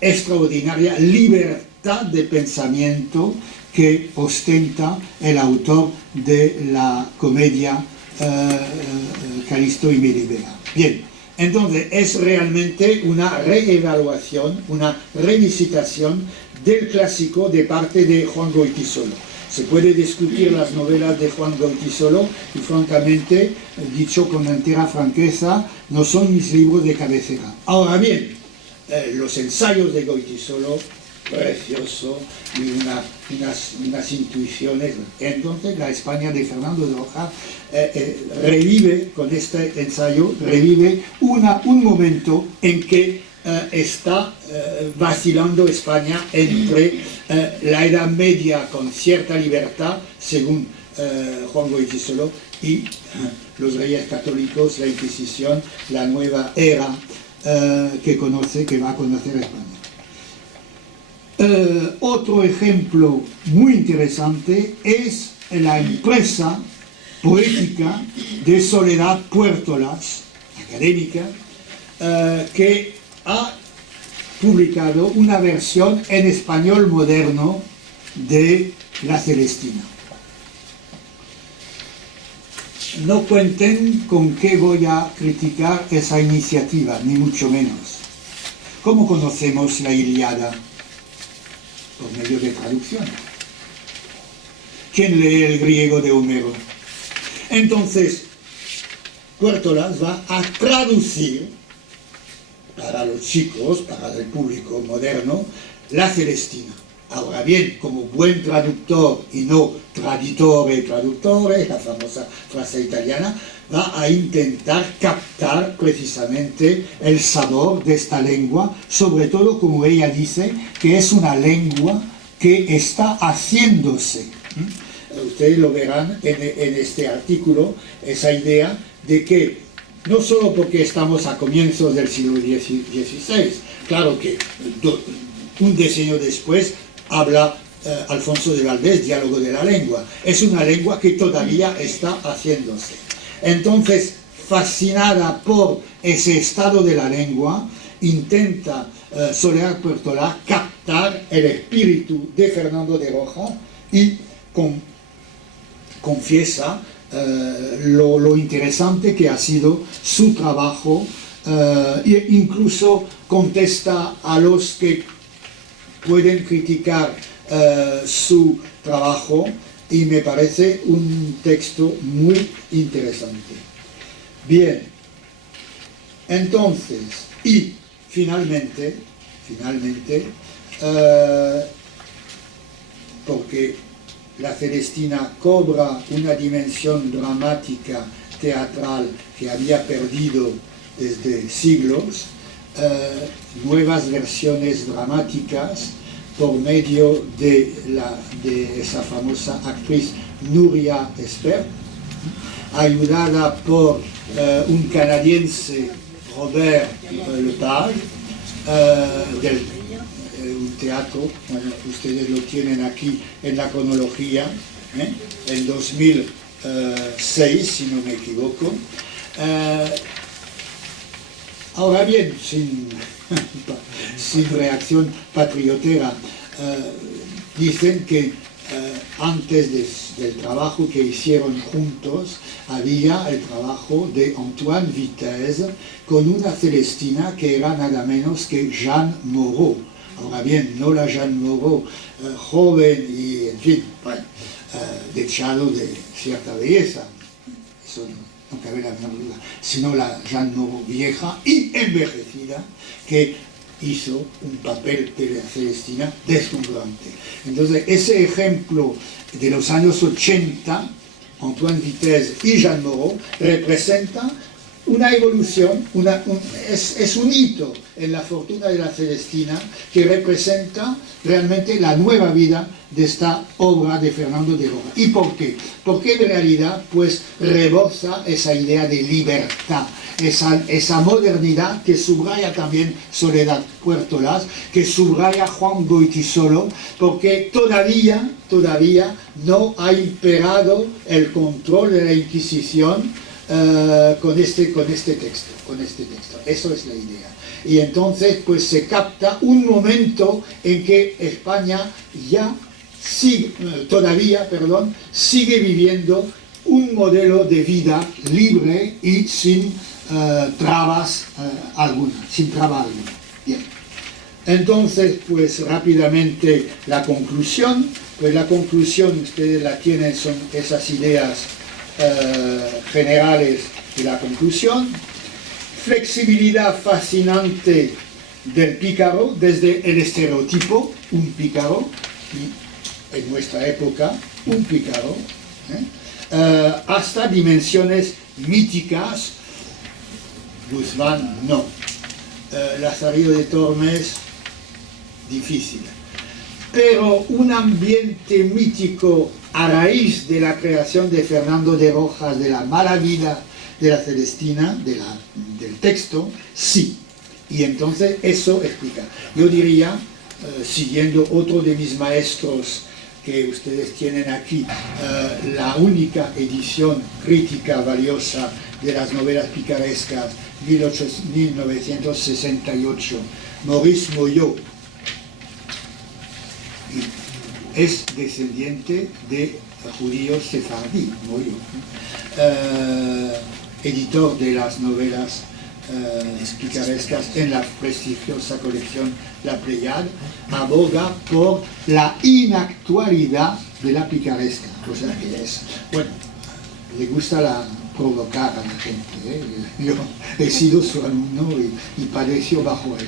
extraordinaria libertad de pensamiento que ostenta el autor de la comedia Calisto y Medea. Bien, entonces es realmente una reevaluación, una revisitación del clásico de parte de Juan Goytisolo. Se puede discutir las novelas de Juan Goytisolo y, francamente, dicho con entera franqueza, no son mis libros de cabecera. Ahora bien, los ensayos de Goytisolo, precioso, y unas intuiciones. Entonces, la España de Fernando de Rojas revive, con este ensayo, revive un momento en que está vacilando España entre la Edad Media con cierta libertad, según Juan Goytisolo, y los reyes católicos, la Inquisición, la nueva era que va a conocer España. Otro ejemplo muy interesante es la empresa poética de Soledad Puertolas, académica, que ha publicado una versión en español moderno de La Celestina. No cuenten con que voy a criticar esa iniciativa, ni mucho menos. ¿Cómo conocemos la Ilíada? Por medio de traducción. ¿Quién lee el griego de Homero? Entonces, Puertolas va a traducir para los chicos, para el público moderno, La Celestina. Ahora bien, como buen traductor y no traditore traductore, la famosa frase italiana, va a intentar captar precisamente el sabor de esta lengua, sobre todo, como ella dice, que es una lengua que está haciéndose. Ustedes lo verán en este artículo, esa idea de que no solo porque estamos a comienzos del siglo XVI, claro que un decenio después habla Alfonso de Valdés, Diálogo de la lengua, es una lengua que todavía está haciéndose. Entonces, fascinada por ese estado de la lengua, intenta Soledad Puertolá captar el espíritu de Fernando de Rojas y confiesa lo interesante que ha sido su trabajo, e incluso contesta a los que pueden criticar su trabajo, y me parece un texto muy interesante. Bien, entonces, y finalmente, porque la Celestina cobra una dimensión dramática, teatral, que había perdido desde siglos, nuevas versiones dramáticas por medio de esa famosa actriz Nuria Espert, ayudada por un canadiense, Robert Lepage, un teatro, bueno, ustedes lo tienen aquí en la cronología, en 2006, si no me equivoco. Ahora bien, sin reacción patriotera, dicen que antes del trabajo que hicieron juntos, había el trabajo de Antoine Vitesse con una Celestina que era nada menos que Jeanne Moreau. Ahora bien, no la Jeanne Moreau joven y, en fin, bueno, dechado de cierta belleza, eso no cabe la menor duda, sino la Jeanne Moreau vieja y envejecida, que hizo un papel de la Celestina deslumbrante. Entonces, ese ejemplo de los años 80, Antoine Vitesse y Jeanne Moreau, representa una evolución, es un hito en la fortuna de la Celestina que representa realmente la nueva vida de esta obra de Fernando de Rojas. ¿Y por qué? Porque en realidad pues rebosa esa idea de libertad, esa modernidad que subraya también Soledad Puertolás, que subraya Juan Goytisolo, porque todavía no ha imperado el control de la Inquisición con este texto. Eso es la idea. Y entonces pues se capta un momento en que España sigue viviendo un modelo de vida libre y sin trabas alguna, Bien. Entonces, pues rápidamente la conclusión. Pues la conclusión, ustedes la tienen, son esas ideas generales de la conclusión. Flexibilidad fascinante del pícaro, desde el estereotipo, un pícaro, y en nuestra época, un pícaro, hasta dimensiones míticas. Guzmán no. Lazarillo de Tormes, difícil. Pero un ambiente mítico a raíz de la creación de Fernando de Rojas, de la mala vida de la Celestina, del texto, sí. Y entonces eso explica. Yo diría, siguiendo otro de mis maestros que ustedes tienen aquí, la única edición crítica valiosa de las novelas picarescas, 1968, Maurice Moyau, es descendiente de judíos sefardí, Moyau, editor de las novelas picarescas en la prestigiosa colección La Pléiade, aboga por la inactualidad de la picaresca, o sea que es, bueno, le gusta provocar a la gente, yo he sido su alumno y padeció bajo él,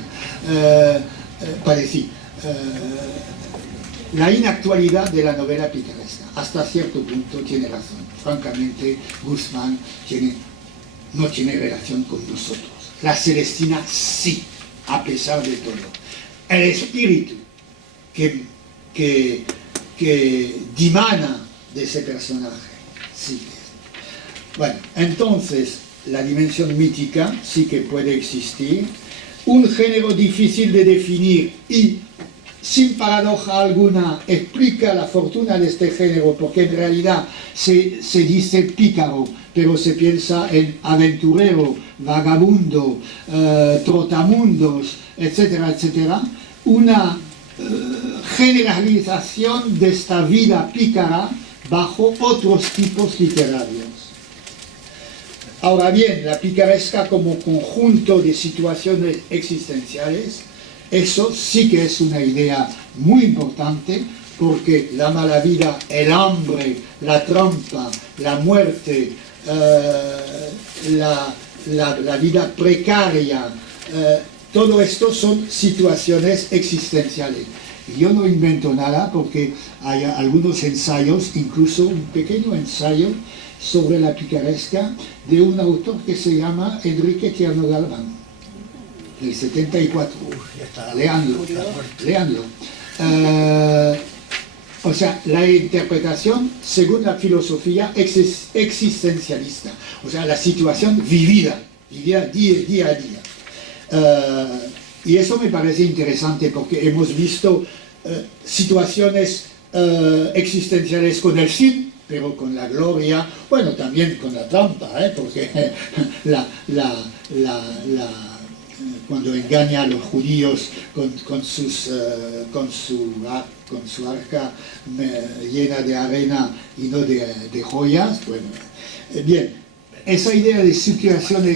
la inactualidad de la novela picaresca, hasta cierto punto tiene razón. Francamente, Guzmán no tiene relación con nosotros. La Celestina sí, a pesar de todo. El espíritu que que dimana de ese personaje. Sí. Bueno, entonces la dimensión mítica sí que puede existir, un género difícil de definir y sin paradoja alguna explica la fortuna de este género, porque en realidad se dice pícaro, pero se piensa en aventurero, vagabundo, trotamundos, etcétera, etcétera. Una generalización de esta vida pícara bajo otros tipos literarios. Ahora bien, la picaresca como conjunto de situaciones existenciales, eso sí que es una idea muy importante, porque la mala vida, el hambre, la trampa, la muerte, la vida precaria, todo esto son situaciones existenciales. Y yo no invento nada porque hay algunos ensayos, incluso un pequeño ensayo sobre la picaresca de un autor que se llama Enrique Tierno Galván, del 74. Leanlo. O sea, la interpretación según la filosofía existencialista, o sea, la situación vivida día a día. Y eso me parece interesante porque hemos visto situaciones existenciales con el Cid, pero con la gloria, bueno, también con la trampa, porque cuando engaña a los judíos con su arca llena de arena y no de joyas, bueno, bien, esa idea de situación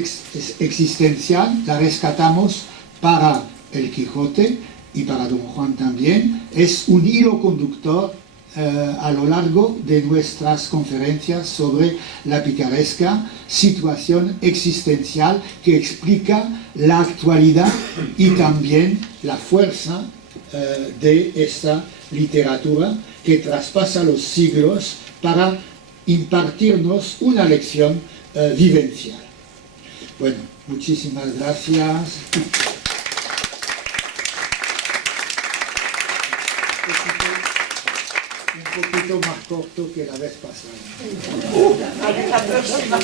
existencial la rescatamos para el Quijote y para Don Juan también. Es un hilo conductor a lo largo de nuestras conferencias sobre la picaresca, situación existencial que explica la actualidad y también la fuerza de esta literatura que traspasa los siglos para impartirnos una lección vivencial. Bueno, muchísimas gracias. Un poquito más corto que la vez pasada. Hasta la próxima.